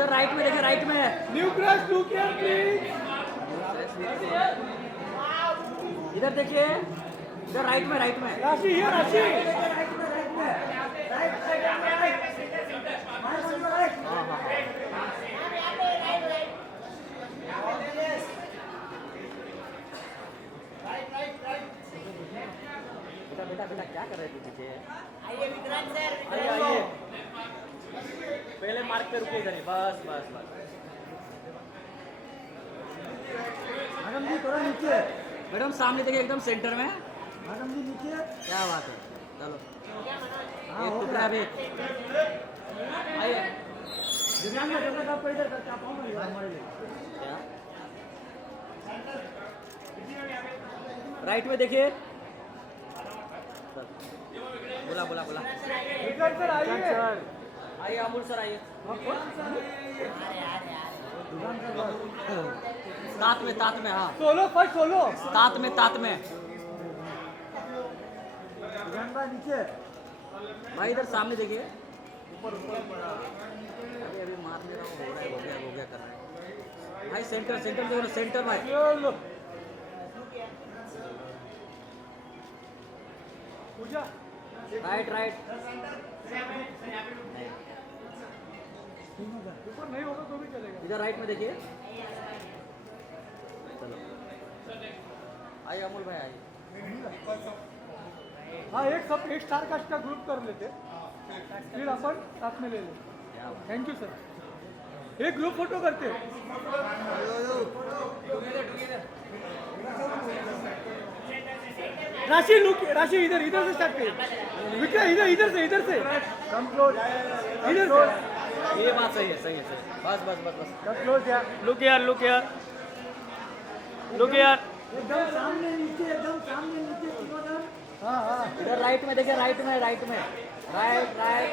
इधर राइट में देखिए, राइट में। New crush look here please. इधर देखिए, इधर राइट में, राइट में। राशि हियर, राशि राइट में, राइट में, right right right, mind on your right. हाँ हाँ हाँ। बेटा बेटा बेटा क्या कर रहे हैं तू पीछे? आइए आइए, पहले मार्क पे रुकिए इधर ही, बस बस बस। मैडम जी थोड़ा नीचे, मैडम सामने देखिए, एकदम सेंटर में। मैडम जी नीचे। क्या बात है, चलो हाँ, एक हो टुकड़ा गया। भी। आइए। दिव्यांग जब तक आपको इधर करके आप आओगे हमारे लिए। क्या? राइट में देखिए। चल। बोला बोला बोला। इधर सर आइए। आइए अमूल सर, आइए। तात में, तात में, हाँ सोलो फर्स्ट सोलो। तात में, तात में। दिव्यांग भाई नीचे। भाई इधर सामने देखिए। अभी अभी मार नहीं रहा हूँ, हो रहा है, हो गया कर रहा है। भाई सेंटर, सेंटर देखो ना, सेंटर भाई। चलो पूजा राइट राइट। नहीं, ऊपर नहीं होगा तो भी चलेगा। इधर राइट में देखिए। चलो आइए अमूल भाई, आइए। हाँ एक सब एक स्टार कास्ट का ग्रुप कर लेते, फिर अपन साथ में ले लेते। क्या बात। Thank you sir. एक ग्रुप फोटो करते। राशि लुक, राशि इधर इधर से स्टार्ट करिए। विक्रम इधर इधर से कम क्लोज, इधर से। ये बात सही है, सही है, सही है। बस बस बस बस। कम क्लोज यार। लुक यार, लुक यार, लुक यार। एकदम सामने नीचे, एकदम सामने नीचे तीनों जन। हाँ हाँ इधर राइट में देखिए, राइट में, राइट में, राइट राइट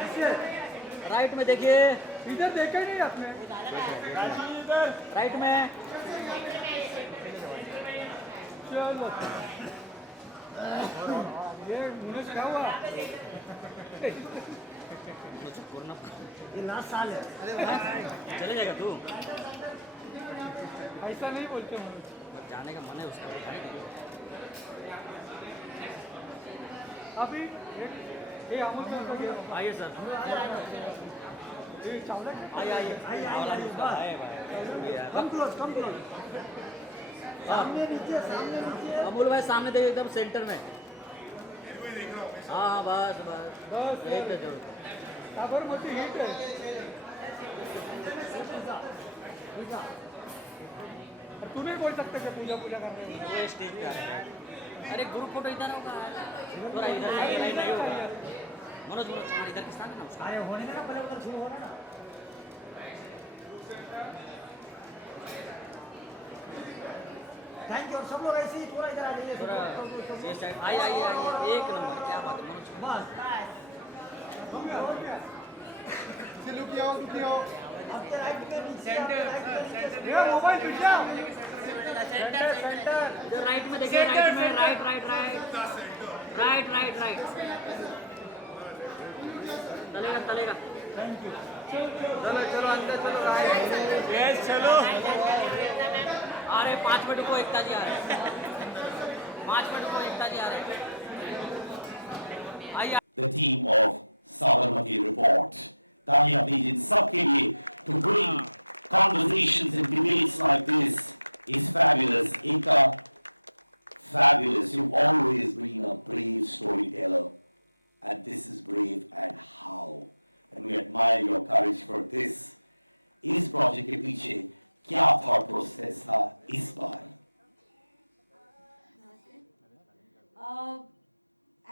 नीचे। राइट में देखिए। इधर देखा ही नहीं आपने। राइट में। चलो ये मुनेश क्या हुआ? मुझे करना ये लास्ट साल है। चले जाएगा तू? ऐसा नहीं बोलते मुनेश। बट जाने का मन है उसका, जाने के लिए। अभी एक ये अमूल सर का गेम। आइए सर, ये चावला का आइए आइए। आइए, आवाला आइए, उसका, बस। आए भाई। ये यार, कम क्लोज, कम क्लोज। हाँ। सामने नीचे, सामने नीचे। अमूल भाई सामने देखिए, एकदम सेंटर में। हाँ हाँ, बस बस बस यही तो जरूरत है। साबरमती हिट है। और तू नहीं बोल सकता कि पूजा पूजा कर रहे हो। वो स्टेज पे आ रहे हैं। अरे ग्रुप फोटो इधर होगा, थोड़ा इधर साइड लाइन नहीं होगा। मनोज मनोज हमारे इधर किसका है ना उसका। अरे होने देना, पहले उधर शुरू होगा ना। Thank you. और सब लोग ऐसे ही थोड़ा इधर आ जाइए। थोड़ा ये साइड, आइए आइए आइए, एक नंबर, क्या बात है मनोज। बस और क्या? लुकी आओ, लुकी आओ। आपके राइट में नीचे, आपके राइट में नीचे। ये मोबाइल पिट जाओ। Centre, centre. इधर राइट में देखिए, राइट में, right right right right right right. चलेगा चलेगा। Thank you. चलो चलो अंदर चलो। यस चलो। अरे 5 मिनट को एकता जी आ रहे हैं। 5 मिनट को एकता जी आ रहे हैं। आइए। The team of Sabarmati Report. तालियां दीजिए सबके लिए. To bring conversations and debates like this is fabulous. Eka, fabulous. You've always been a brave storyteller, and this is brave and how. And we admire your courage for this. इस project के पीछे क्या thought process था इस बार?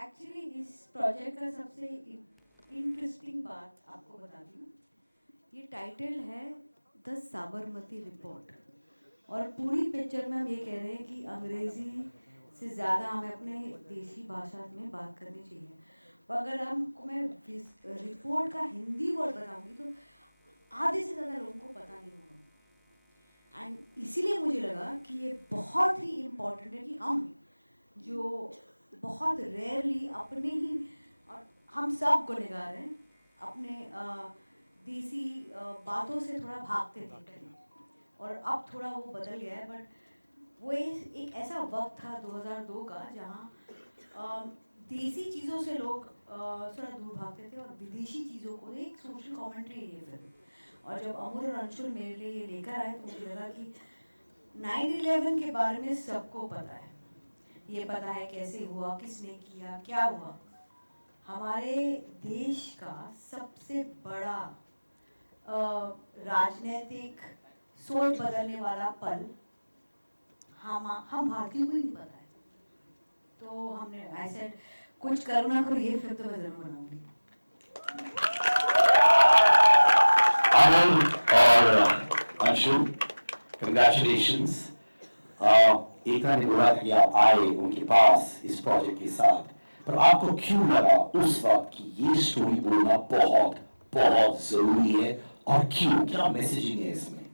Actually इस project का सबसे interesting बात आपको बता दूँ, ये टाइटल है द साबरमती रिपोर्ट। और पूरी पिक्चर में हम ये कह रहे हैं कि अंग्रेज़ी से ज़्यादा हमें अपने देशी भाषा में बात करनी चाहिए। और अगर मैं रिपोर्ट का हिंदी वर्ड बनाऊंगी तो आधे से ज़्यादा लोगों को पता नहीं होगा। एंड इसीलिए मुझे लगा कि ये बहुत ही इम्पोर्टेंट है कि हम जो बहुत रेयरली अपने ही, और हम सब गुनहगार हैं, अपने देसी बातों से थोड़ा भागते थे पहले, और अब थोड़ा वो बदल गया है। बट वो एक ऐसा वक्त था 2002 का जहाँ देसी चीज़ों से लोग थोड़ा दूर भागते थे और विदेशी चीज़ों को, एक सोशल कमेंट्री है ये फिल्म। और जब अमूल और अंशुल मेरे लिए ये लेकर आए तो मुझे लगा कि 9/11 के बारे में सबको पता है, ये पता है कैसे हुआ, किसने किया, क्या हुआ। हमारे देश का सबसे बड़ा राजनीतिक सोच बदलने वाला पल हम भारतीयों को ही नहीं पता है। तो हमने आई सेड कुछ करो ना करो, ये फिल्म तो मैं जरूर बनाऊंगी। Anand और अंशुल, congratulations. एकता ने बोला कि आप आए उनके पास इस प्रोजेक्ट के साथ, पर आपको क्यों लगा उस वक्त कि ये स्टोरी बोलना बहुत बहुत जरूरी है, और क्यों, क्या मैसेजिंग है इसमें?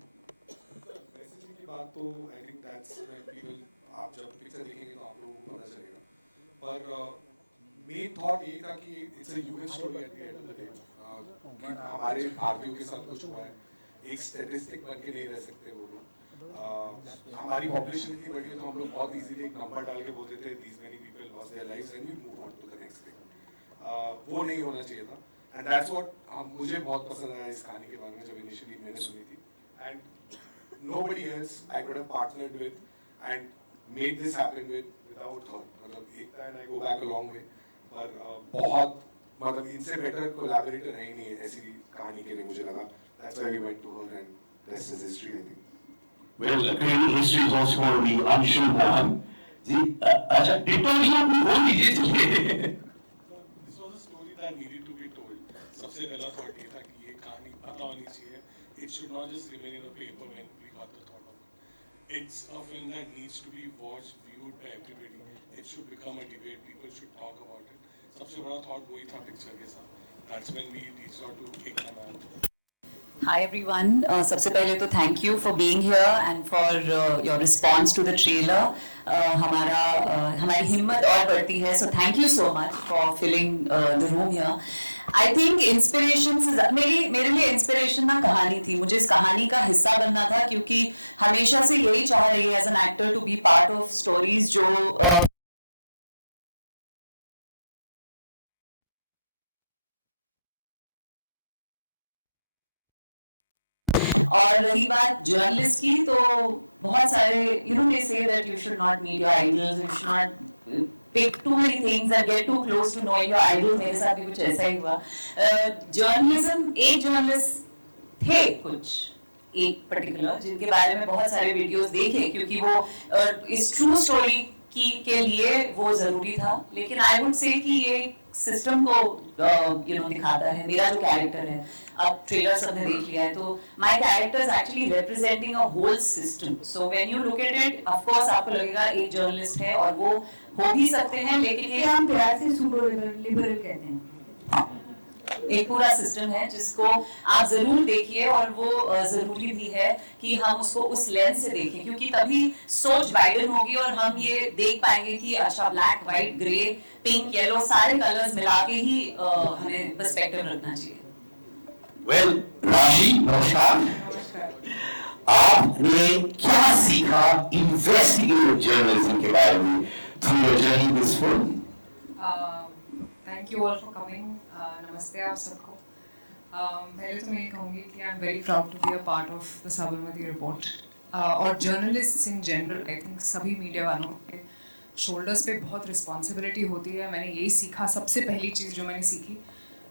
मैसेजिंग की बात तो I think that's when people, आप जब पिक्चर देखेंगे तो आप लोगों को पता चलेगा। पर मेन थॉट ये था कि it's a human story at the end of the day. हमारे भारतीयों के साथ कुछ हुआ है, एक स्टैटिस्टिक बन के नहीं रह सकते वो लोग। हमारी पॉपुलेशन इतनी बड़ी है तो हम लोग बहुत इजीली एक नंबर डाल के बोलते थे these many people lost their lives and we move on to the next thing. वो नहीं होना चाहिए था, एंड दैट्स व्हाट मुझे बहुत पसंद आया इस कहानी के बारे में जब इनिशियली मैंने सुनी थी। And nobody else I could have partnered with and made this happen without her. मतलब एकता and I go back a long way, पर बहुत मतलब इनसे बेटर कोलैबोरेटर है ही नहीं ऐसी कहानी के लिए मुझे लगा। That's why we went to her and rest is history I think. Well, clearly history is also going to be Anshul Mohan ji. अच्छा, डिटोरियम भी हो लीजिए चलिए। This was a story that needed to be told. सबसे पहला थॉट ये था कि ये कहानी पता होनी चाहिए। It should not just remain in a paper when we got the thought of it. It's a film that needs to be watched, viewed by everybody. It should become a debate. People should talk about it. सबसे बड़ा thought वही था picture के साथ। That's when we reached out to Ekta ma'am. Hi everyone. सबसे पहले तो thank you for being here and for your response to the trailer. हमारी हिम्मत और बढ़ती है, so thank you so much for filling the room here. I think inspiration से मेरे लिए inspiration ना कहानी थी। मुझे इस कहानी का हिस्सा बनना था क्योंकि हमेशा से यही चाह रही है as an actor to be part of stories जो और रही बात जर्नलिस्ट की, तो बहुत सारे they say that you should not meet your idols, you should not pick too many things and get too close to knowing your idol. मेरे साथ भी कुछ ऐसा ही हुआ। जर्नलिज्म, एक जर्नलिस्ट थे कुछ एक पर्टिकुलर जिनके बारे में बहुत सारे वीडियोस देखे क्योंकि वो इस ट्रू स्टोरी के लिए वो जरूरी था। लेकिन आई वुड से कि ये सिस्टम को दिखाता है। मेरा जो कैरेक्टर है, अब ट्रेलर सबने देख लिया है, तो my character is actually representing a whole system. So when you look at it, of course आपको लगेगा एक जर्नलिस्ट है और वो हो भी सकते हैं, लेकिन ये हम प्यार से सूडो लिबरल कहते हैं। एक पूरा सिस्टम है जिसको आप जरूर देखिए, और वो जरूरी भी है कि हम उसको उस लेंस से देखें क्योंकि तभी सोच वाइडन होगी और हम ये देख पाएंगे कि अच्छा black, white, grey, pink, yellow सारे कलर्स मिला के ही हमें पर्सपेक्टिव रखना चाहिए। Well, राशि नमस्कार। आपने क्या सीखा इन्वेस्टिगेटिव जर्नलिज्म के बारे में through your journey in this film? Thank you all for coming. नमस्ते आप सबको। पहले तो मैं ये कहूँगी कि I am very proud to be a part of the Sabarmati report, और journalists in general I think सभी मीडिया वालों के शोल्डर्स पे बहुत रिस्पॉन्सिबिलिटी होती है। मैंने यही सीखा, सबसे पहली चीज़ जो मैंने सीखी,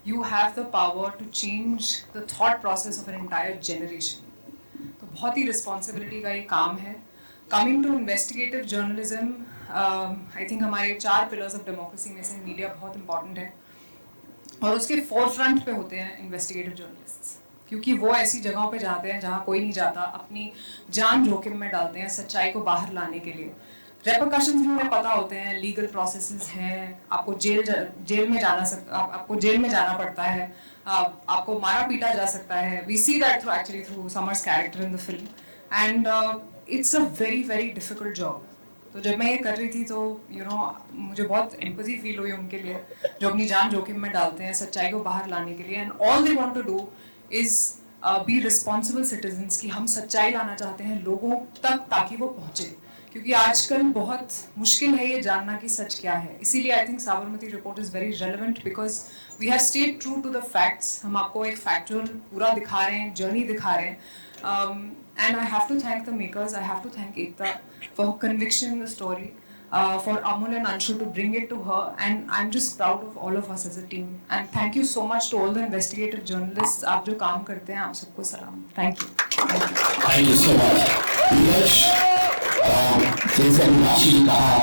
you have the power to change the thought process of an entire generation. तो बहुत ही रिस्पॉन्सिबिलिटी का ये काम है। Coming to investigative journalism, I think हमारे 4 पिलर्स ऑफ डेमोक्रेसी में से मीडिया बहुत इंपॉर्टेंट है और उसके फोरफ्रंट पे होते हैं इन्वेस्टिगेटिव जर्नलिस्ट्स, क्योंकि वो ऐसी जगहों पे जाते हैं जहाँ कोई नहीं जाता, अपनी जान जोखिम में डालते हैं सच्चाई को बाहर लाने के लिए। रेपरकशंस भी उन्हें पता होते हैं, लीगल प्रोसेसेस हैं, आपको आपको जेल में जाना पड़ता है, आपको मारा पीटा जा सकता है। We see that through Samar's character in the film and it's a very very difficult job. तो जब मैं ये कर रही थी तो मुझे बहुत एम्पैथी फील हुई उनके लिए जो अपनी जान जोखिम में डालते हैं सच्चाई को बाहर लाने के लिए, and all they want to do is be responsible citizens, कि हम सच्चाई लाना चाहते हैं लोगों तक ताकि वो पहुँचे, क्योंकि आजकल बहुत मुश्किल है ये जानना कि सच क्या है. इसीलिए I think Sabarmati report is very relevant because we have stayed true to the facts. हम आपको एक फैक्चुअल पूरा दिखा रहे हैं, जर्नी दिखा रहे हैं. And I have to thank the makers, I have to thank Ekta for her conviction in the story, for Amul and Anshu to bring it to her, and I'm just proud of all of us as a team. And thank you so much to all the investigative journalists. आप जो काम करते हैं, आप सबको सलाम. Thank you. Thank you so much. यश, जैसे मीनाक्षी ने कहा,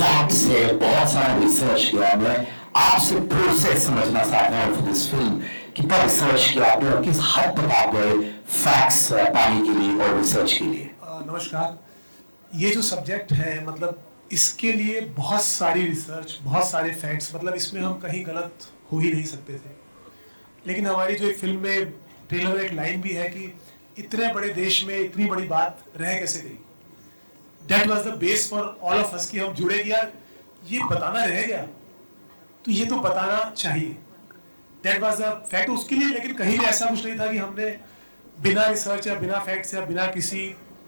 facts है, बहुत सारा research किया है. मैं आपसे process समझना चाहता हूँ for this film. कितना रिसर्च किया आपने और किस हद तक आप गए फैक्ट्स पाने के लिए और रिसर्च के लिए? नमस्कार. ये जो सब्जेक्ट है, मतलब इसके लिए बहुत सारी रिसर्च, बहुत सारे फैक्ट्स, मतलब इसमें हम कहीं गलत हो ही नहीं सकते थे. लेकिन हमारी जो एक फिल्म में ट्रेलर में एक लाइन भी है कि इतने बड़े देश में इतनी बड़ी बात रह कैसे गई. That was the base for all of us कि हम जुड़े कि यार ये बताना रह गया, तो ये तो बताना चाहिए. That was the fact उसके लिए. लेकिन कहीं भी ऐसा कुछ नहीं था कि हमने बिना रिसर्च या बिना फैक्ट्स या बिना किसी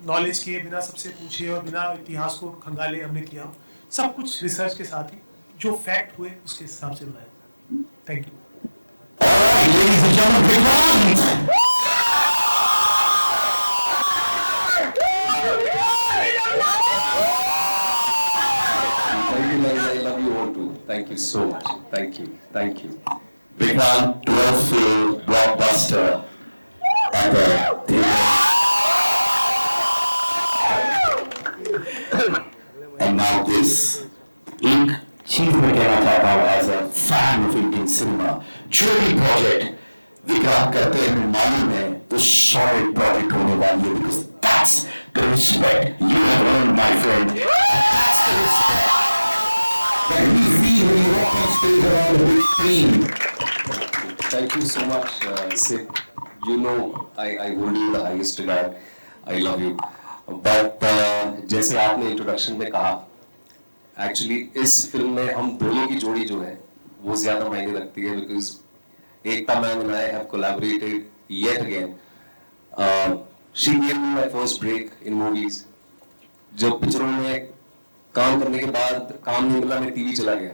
नॉलेज के, बिना सबसे पूछे और बिना इतिहास को खंगाले हमने किया. सब कुछ रिसर्च के साथ ही जो फैक्ट हुए उसके हिसाब से बनाया. Thank you. Ladies and gentlemen, big round. I love you all too. Thank you so much. Thank you. Thank you. Vikrant, 12 film blockbuster at the theater. And now this. एक चीज मैं कहना चाहता हूँ as a fan of Indian cinema. जो भी project Vikrant करते हैं, मालूम है तो solid project होने वाली है, because that's the respect you have earned, my friend. That's the respect that we feel when you walk on stage around the big screen. Thank you so much, Sid. You know, I hold you the highest regard. I love you. But जैसे आपने introduction में कहा, actually इस film में हम दोनों की जोड़ी जो है वो ज्यादा मायने रखती है, because Ekta ma'am and I have collaborated yet again. She gave me my first break in movies. जब पिक्चरों में काम करने के बाद काम नहीं मिला, मैं टीवी चला गया.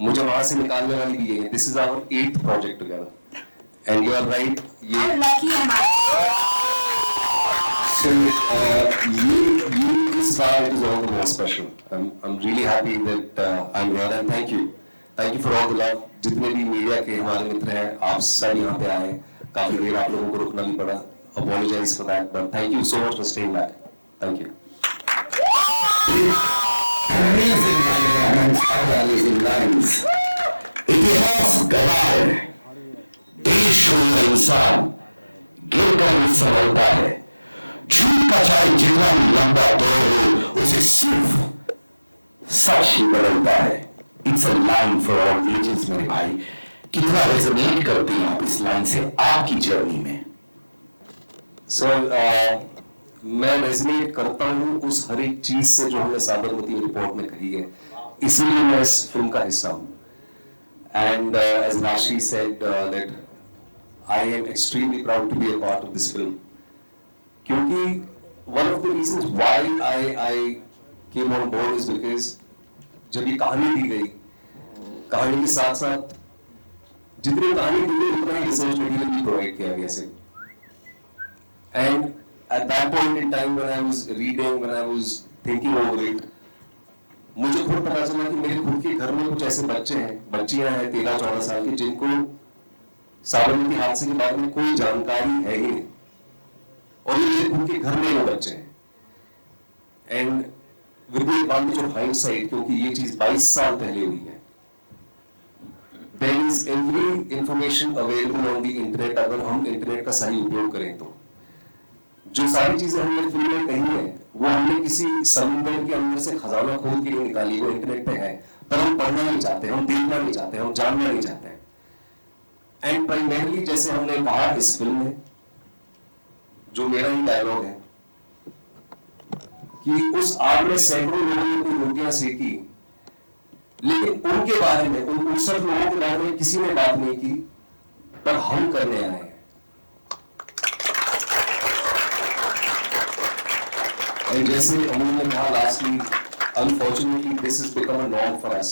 मुझे वहां से निकालने वाली भी है. This is our 8th project together. And you are right. ये इस बार it is all the more special. I'm really happy that I'm here and thank you. Thank you for all the love. जितने भी media के हमारे मित्र हैं, आप सब यहाँ पे आए. काफी देर आप लोगों को रुकना भी पड़ा. Apologize for that, but thank you so much for staying back. Thank you. Amazing lines. इतिहास गवाह है, देश होना इंसान गिरकर भी संभलता है. झूठ का चाहे जितना भी लंबा दौर हो, उसे सिर्फ सच ही बदलता है. It's a line for all ages, मेरे भाई. कितना रेजोनेट करते हैं आप इस लाइन से आपकी जर्नी में? सर, मैं रेजोनेट करता हूँ उस हर एक चीज से जो हमने साबरमती रिपोर्ट में कही है, इसीलिए मैं इस फिल्म का हिस्सा हूँ. And as Nashi said that I am extremely proud to be a part of this film. क्योंकि one of the reasons why I came on board is because जब ये कहानी दी गई, कहानी के साथ साथ जितनी कहानी दी गई उतना ही रिसर्च मटेरियल भी प्रोवाइड किया गया से. And at that point in time when I was reading, when I was thinking over it, मुझे खुद पता चला कि मेरे खुद के घर में कुछ ऐसे बच्चे हैं, बच्चियां हैं 13-14 साल की, जिनको साबरमती हादसे के बारे में कोई जानकारी है ही नहीं, और ये मेरे खुद के घर में वो बच्चे हैं. And with the advantage of hindsight, क्योंकि ये चीज 22 साल पहले हुई है, there is every information available on the internet. अगर हम इंटरनेट का सही उपयोग करें तो जो सारी चीजें हमने फिल्म में कही है वो हमने किसी समुद्र के अंदर से खजाना खोद के नहीं निकाली, वो इंटरनेट पे है, पर हम पढ़ना नहीं चाहते, हम देखना नहीं चाहते, हम जानना नहीं चाहते. एंड प्राइमरीली जैसे हमने कहा इस फिल्म में, जो मेरा ही डायलॉग है कि उस आग में सैकड़ों लोगों ने कोई रोटियां सेकी, लेकिन उनके बारे में, उन 59 लोगों के बारे में किसी ने बात नहीं की, पर हम करने आए हैं. एंड जैसे अमूल ने कहा lastly, unfortunately this is become a norm for us.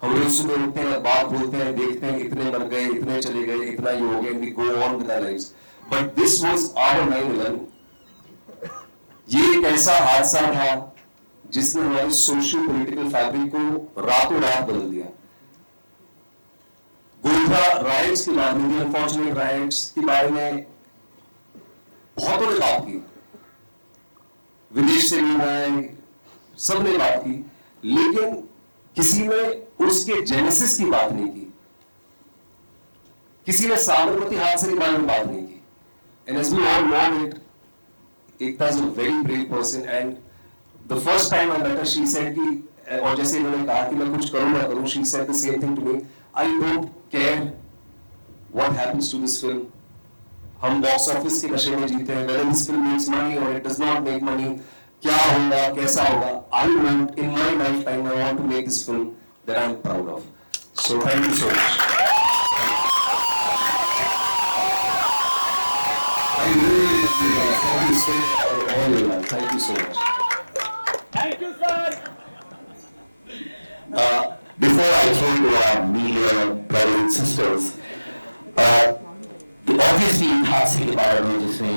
हम रोज सुबह उठते हैं, बात बोलते हैं, देखते हैं इतने मर गए, इतने चले गए, इतना ही हो गया, we go on with our lives. But this was our 9/11। ये एक ऐसा हादसा था जिसने हमारे सोशल पॉलिटिकल फैब्रिक को रातों रात बदल दिया। गोधरा राइट्स के बारे में, अनफॉर्चुनेट राइट्स के बारे में बहुतों ने बात की, विदेश से लोग आए, सबने बात की, लेकिन किसी ने उसके जेनेसिस की बात नहीं की, किसी ने साबरमती हादसे के बारे में बात नहीं की। And as we all know it, Ekta is a very brave person and the first time I met her she said कि, और जैसे इन्होंने कहा कि मैं कुछ करूं ना करूं, she said the same thing to me, I don't care what happens to this film. हम बॉक्स ऑफिस के नशे में जीते हैं, whether this film makes money or it does not make money, क्या होगा, कैसा होगा, I want in my lifetime I want to make this film that I am proud of. So thank you so much. I really thank you so much for all your love. Thank you so much. Thank you, sir. Before I throw to our media brothers and sisters, obviously हादसे के बारे में जिसमें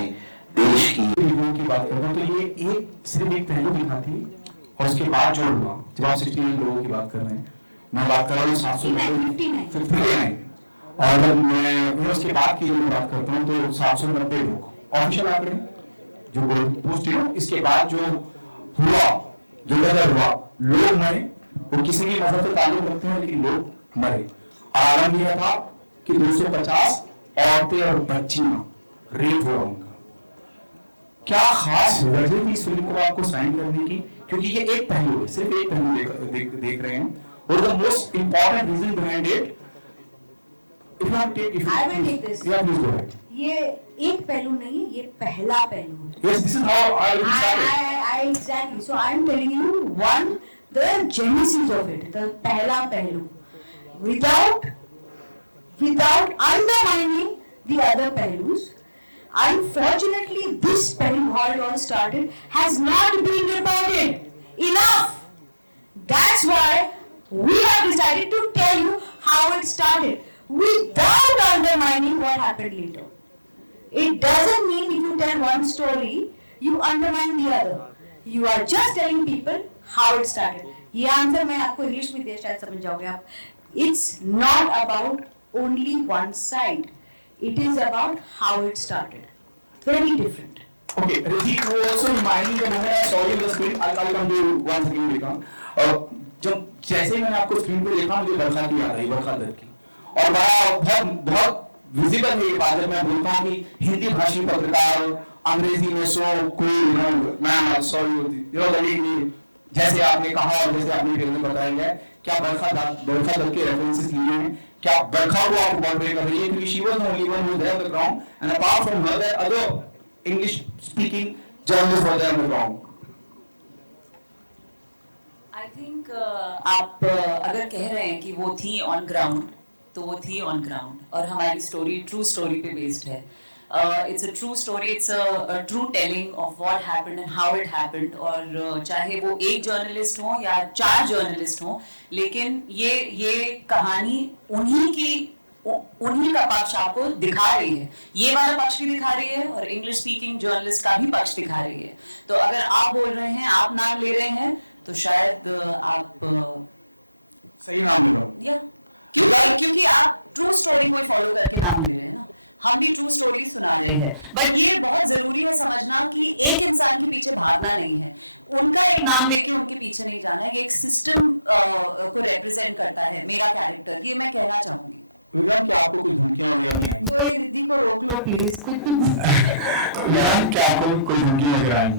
देश की लोगों की बात करूँ तो ये एक सिर्फ एक पहलू दिखा थी, और उसके बाद जो हुआ, जब आप 69 लोगों की बात कर रहे हैं, मैं बात कर रहा हूँ 759, और मैं उसके बाद की जो बात करता हूँ तो 790 लोग ऑफिशियल आंकड़े जो पोस्ट है। इसके बाद जो हुआ, जो गदर हुआ, लोग मरे, वो किसी भी मजहब से ताल्लुक रखते हैं लेकिन लोग मरे। और आलम यह था कि 250 औरतें और बच्चियां रेप हुआ उनका। क्या खास वजह थी इस फिल्म को आपको साइन करने की? क्योंकि ये एक पहलू है, सिर्फ एक पहलू देख रहे हैं, और the most important reason behind it, if you take I will take this. Yeah, please go ahead. ये एक पहलू नहीं है, ये पहला पहलू है। Yes, this is how I will start it. I exactly. So I am telling you one, the genesis of it, the पहला पहलू, without undermining the other pehlus. Unfortunately, this pehlu, how it all started, has not been reported enough. That's why we have decided to tell you how it started, without undermining what happened later. It doesn't mean if you tell one story, you undermine the other. You are just telling people how it started. ये answer मैं आपको English में दिया, शायद समझ जाओगे आप. It's not about only one side. It is about how it started. Very different. Okay, Ritik, you also remind me the moment I saw you on the screen. I'll come to you once again, Vikram. जब जैसे मैंने आपको screen पे देखा, मुझे बरखा की याद आई, बरखा दर की, और बहुत विजिबल है ये बात। मैं बोलता हूँ कि हिंदी भाषी पत्रकार अंग्रेजी में सो कोई मैम सॉरी, जैसे आपने कहा और जैसे आपने फिल्म में बताया गया, क्या बरखा दर के रेफरेंसेस लिए हैं, क्या बरखा को आप बॉर्डर कर रही है, क्योंकि she was the only one who there on the ground and apart from her there other English speaking journalist were there on the ground. I think आप अगर कह रहे हैं कि वो थी ऑन ग्राउंड, तो वो थी ऑन ग्राउंड, और हमारी स्टोरी ट्रू स्टोरी पे बेस्ड है। It's a true story, it's a true telling of what happened and how it happened, और चाहे वो एक जर्नलिस्ट हो या 4 जर्नलिस्ट हो, लेकिन ये कहानी उन्हीं का पक्ष आपको दिखा रही है, ये वाला पक्ष भी दिखा रही है और इंग्लिश स्पीकिंग जर्नलिस्ट का भी पक्ष दिखा रही है। तो अगर आप बोल रहे हैं, आप नाम ले रहे हैं, तो शायद आप सही नाम ले रहे हो, क्योंकि आप ट्रू स्टोरी को फॉलो करके नाम ले रहे हैं ना, हम भी ट्रू स्टोरी सुना रहे हैं। पर ये बहुत जरूरी है समझना कि एक इंसान के पीछे भागना नहीं है, उनका एक नाम लेके उनके पीछे नहीं जाना है। ये एक सिस्टम को रिप्रेजेंट करता है मेरा कैरेक्टर, ये मैं कहना चाहूंगी। विक्रांत, क्या आपको कुछ धमकियां वगैरह नहीं आई? तो दीदी को रोक लो प्लीज। विक्रांत, क्या आपको कोई धमकियां वगैरह आई?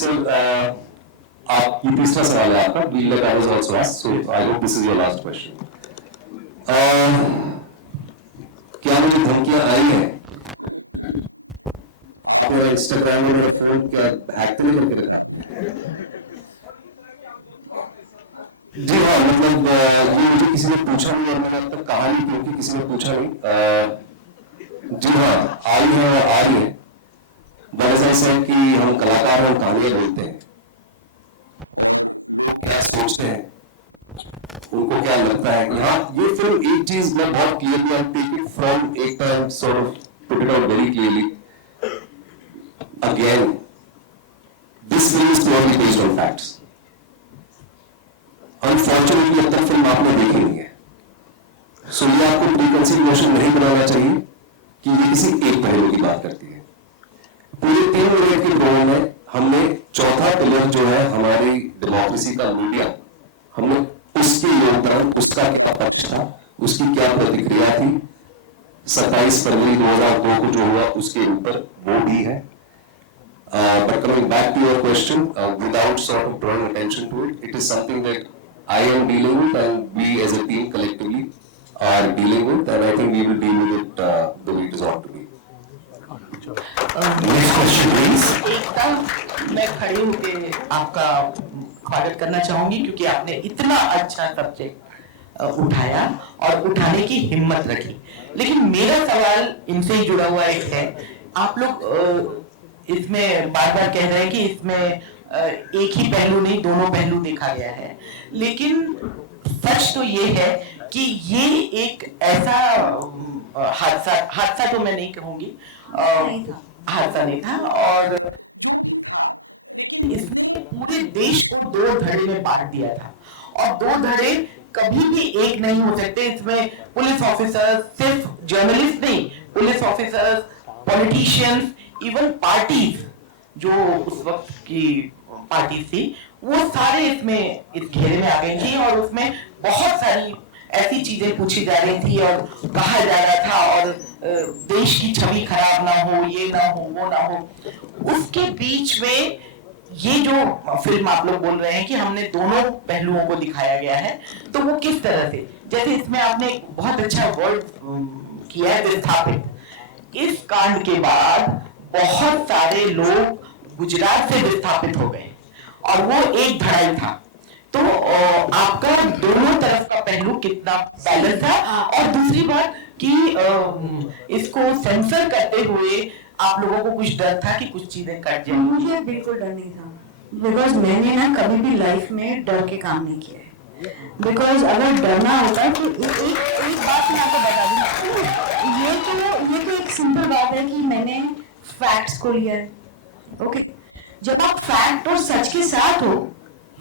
सर, आप ये तीसरा सवाल है आपका, we'll let others also ask, so I hope this is your last question. क्या मुझे धमकियां आई है? आप मेरा इंस्टाग्राम और मेरा फोन क्या हैक तो नहीं करके रखा? जी हाँ, मतलब ये मुझे किसी ने पूछा नहीं और मैंने अब तक कहा नहीं, क्योंकि किसी ने पूछा नहीं। जी हाँ, आई है और आ रही है। But as I said कि हम कलाकार और कहानियां बोलते हैं और लोग क्या सोचते हैं, उनको क्या लगता है कि हाँ ये फिल्म एक चीज मैं बहुत clearly I take it from एक time sort of put it out very clearly again this film is purely based on facts. Unfortunately अब तक फिल्म आपने देखी नहीं है, सो ये आपको प्रीकंसीव नोशन नहीं बनाना चाहिए कि ये किसी एक पहलू की बात करती है। पूरे 3 मिनट के प्रोग्राम में हमने चौथा पिलर जो है हमारी डेमोक्रेसी का मीडिया, हमने उसके योगदान, उसका क्या पक्ष था, उसकी क्या प्रतिक्रिया थी, 27 फरवरी 2002 को जो हुआ उसके ऊपर वो भी है। But coming back to your question, without sort of drawing attention to it, it is something that I am dealing with and we as a team collectively are dealing with, and I think we will deal with it the way it is ought to be. Next question, please. मैं खड़ी होकर आपका स्वागत करना चाहूंगी क्योंकि आपने इतना अच्छा सब्जेक्ट उठाया और उठाने की हिम्मत रखी। लेकिन मेरा सवाल इनसे ही जुड़ा हुआ एक है, आप लोग इसमें बार बार कह रहे हैं कि इसमें एक ही पहलू नहीं दोनों पहलू देखा गया है, लेकिन सच तो ये है कि ये एक ऐसा हादसा तो मैं नहीं कहूंगी, हादसा नहीं था और जो भी था, लेकिन इसने पूरे देश को 2 धड़े में बांट दिया था और 2 धड़े कभी भी एक नहीं हो सकते। इसमें पुलिस ऑफिसर्स, सिर्फ जर्नलिस्ट नहीं, police officers, politicians, even parties जो उस वक्त की पार्टी थी वो सारे इसमें इस घेरे में आ गई थी और उसमें बहुत सारी ऐसी चीजें पूछी जा रही थी और कहा जा रहा था और देश की छवि खराब ना हो, ये ना हो, वो ना हो। उसके बीच में ये जो फिल्म आप लोग बोल रहे हैं कि हमने दोनों पहलुओं को दिखाया गया है, तो वो किस तरह से, जैसे इसमें आपने एक बहुत अच्छा वर्ड किया है विस्थापित। इस कांड के बाद बहुत सारे लोग गुजरात से विस्थापित हो गए और वो एक धड़ल था, तो आपका दोनों तरफ का पहलू कितना बैलेंस था। और दूसरी बात कि इसको सेंसर करते हुए आप लोगों को कुछ डर था कि कुछ चीजें कट जाएंगी? मुझे बिल्कुल डर नहीं था, बिकॉज मैंने ना कभी भी लाइफ में डर के काम नहीं किया। बिकॉज अगर डरना होगा कि ये तो एक सिंपल बात है कि मैंने फैक्ट्स को लिया है। ओके, जब आप फैक्ट और सच के साथ हो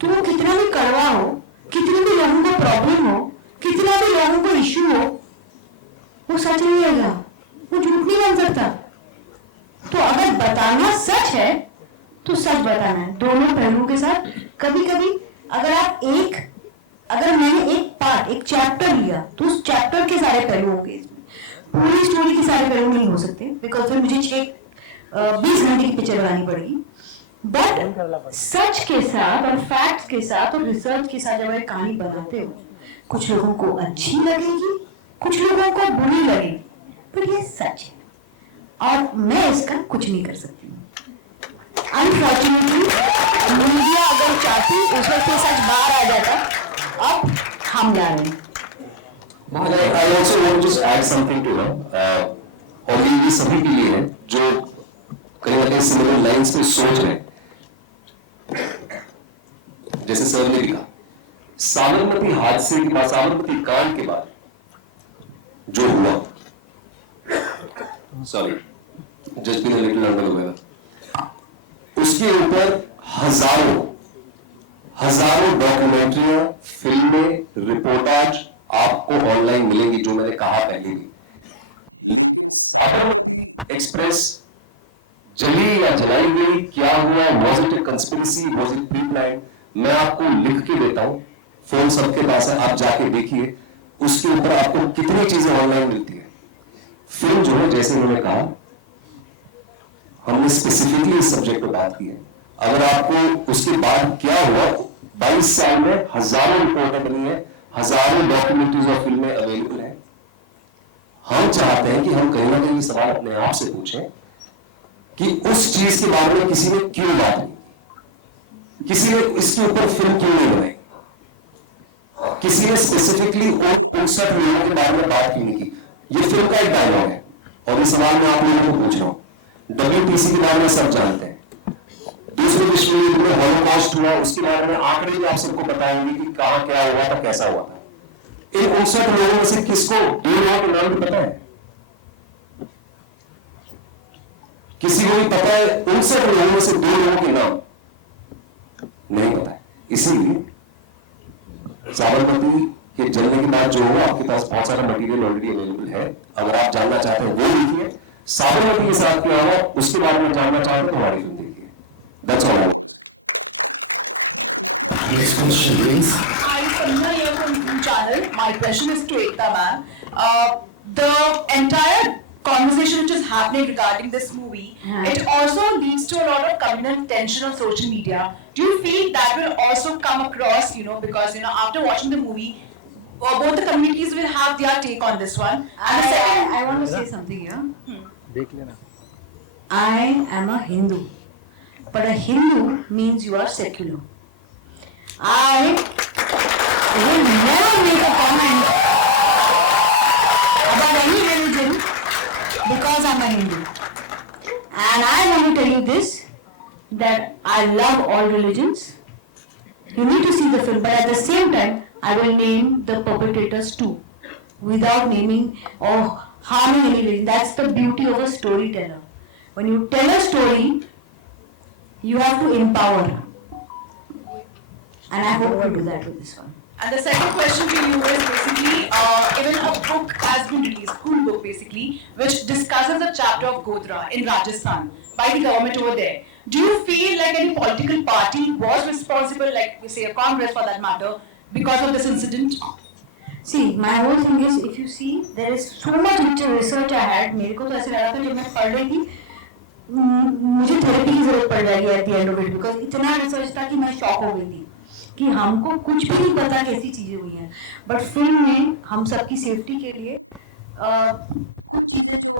तो वो कितना भी कड़वा हो, कितने भी लोगों को प्रॉब्लम हो, कितना भी लोगों को इश्यू हो, वो सच नहीं आएगा, वो झूठ नहीं बन सकता। तो अगर बताना सच है तो सच बताना है दोनों पहलुओं के साथ। कभी कभी अगर मैंने एक पार्ट, एक चैप्टर लिया तो उस चैप्टर के सारे पहलू होंगे, पूरी स्टोरी के सारे पहलू नहीं हो सकते, बिकॉज फिर मुझे 20 घंटे की पिक्चर बनानी पड़ेगी। बट सच के साथ और फैक्ट्स के साथ और रिसर्च के साथ जब आप कहानी बनाते हो, कुछ लोगों को अच्छी लगेगी, कुछ लोगों को बुरी लगेगी, बट ये सच है और मैं इसका कुछ नहीं कर सकती। अनफॉर्चुनेटली अब हम ला रहे हैं। I also want to just add something to that. और ये सभी के लिए है जो कहीं ना कहीं सिमिलर लाइंस पे सोच रहे हैं। जैसे सर ने भी कहा, साबरमती हादसे के बाद, साबरमती कांड के बाद जो हुआ, sorry just been a little under the weather, उसके ऊपर हजारों डॉक्यूमेंट्रियां, फिल्में, रिपोर्टाज आपको ऑनलाइन मिलेंगी, जो मैंने कहा पहले भी। लेकिन साबरमती एक्सप्रेस जली या जलाई गई, क्या हुआ, was it A conspiracy, was it pre planned, मैं आपको लिख के देता हूं, फोन सबके पास है, आप जाके देखिए, उसके ऊपर आपको कितनी चीजें ऑनलाइन मिलती है। फिल्म जो है, जैसे उन्होंने कहा, हमने स्पेसिफिकली इस सब्जेक्ट पे बात की है। अगर आपको उसके बाद क्या हुआ, 22 साल में हजारों रिपोर्टें बनी है, हजारों डॉक्यूमेंट्रीज और फिल्में अवेलेबल हैं। हम चाहते हैं कि हम कहीं ना कहीं ये सवाल अपने आप से पूछें कि उस चीज के बारे में किसी ने क्यों बात नहीं, किसी ने इसके ऊपर फिल्म क्यों नहीं बनाई, किसी ने स्पेसिफिकली उन सब लोगों के बारे में बात क्यों नहीं की। ये फिल्म का एक डायलॉग है और ये सवाल मैं आप लोगों को पूछ रहा हूं। WTC के बारे में सब जानते हैं, दूसरे विश्व युद्ध में हॉलोकॉस्ट हुआ, उसके बारे में आंकड़े भी आप सबको बताएंगे कि कहां क्या हुआ था, कैसा हुआ था। इन 59 लोगों में से किसको 2 लोगों के नाम भी पता है? किसी को भी पता है 59 लोगों में से 2 लोगों के नाम नहीं पता है। इसीलिए साबरमती के जलने के बाद जो हुआ, आपके पास बहुत सारा मटेरियल ऑलरेडी अवेलेबल है, अगर आप जानना चाहते हैं वो देखिए। साबरमती के साथ क्या हुआ उसके बारे में जानना चाहते हैं तो हमारी फिल्म देखिए। That's all I want to say. Next question, please. My question is to Ekta ma'am. The entire conversation which is happening regarding this movie, it also leads to a lot of communal tension on social media. Do you feel that will also come across, because after watching the movie, both the communities will have their take on this one. And the second, I want to say something here. देख लेना. I am a Hindu, but a Hindu means you are secular. I will never make a comment about any religion because I'm a Hindu. And I want to tell you this, that I love all religions. You need to see the film, but at the same time, I will name the perpetrators too, without naming or harming any religion. That's the beauty of a storyteller. When you tell a story, you have to empower. And I hope you do that with this one. And the second question to you is basically, even a book has been released, school book basically, which discusses a chapter of Godhra in Rajasthan by the government over there. Do you feel like any political party was responsible, like say a Congress for that matter, because of this incident? See, my whole thing is, if you see, there is so much research I had. मेरे को तो ऐसे लगा था जब मैं पढ़ रही थी, मुझे थेरेपी की जरूरत पड़ जाएगी at the end of it, because इतना रिसर्च था कि मैं शॉक हो गई थी कि हमको कुछ भी नहीं पता कैसी चीजें हुई हैं। बट फिल्म में हम सबकी सेफ्टी के लिए कुछ चीजें जो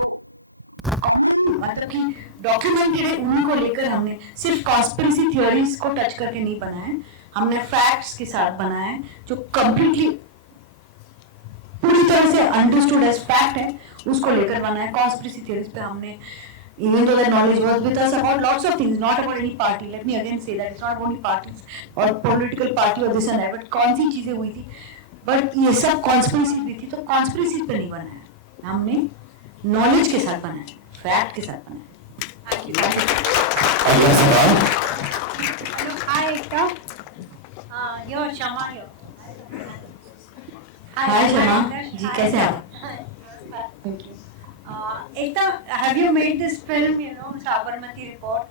कॉमन मतलब कि डॉक्यूमेंटेड है उन्हीं को लेकर हमने सिर्फ कॉन्स्पिरेसी थ्योरीज को टच करके नहीं बनाया, हमने फैक्ट्स के साथ बनाया है जो कंप्लीटली पूरी तरह से अंडरस्टूड एज फैक्ट है, उसको लेकर बनाया। कॉन्स्पिरेसी थ्योरीज पे हमने even though that knowledge was with us about lots of things, not about any party. Let me again say that it's not about the parties or political party or this and that, but कौन सी चीजें हुई थी, but ये सब conspiracy हुई थी, तो conspiracy पे नहीं बनाया, हमने knowledge के साथ बनाया, fact के साथ बनाया। Hi Shama, जी कैसे आप? Ekta, have you made this film, Sabarmati Report,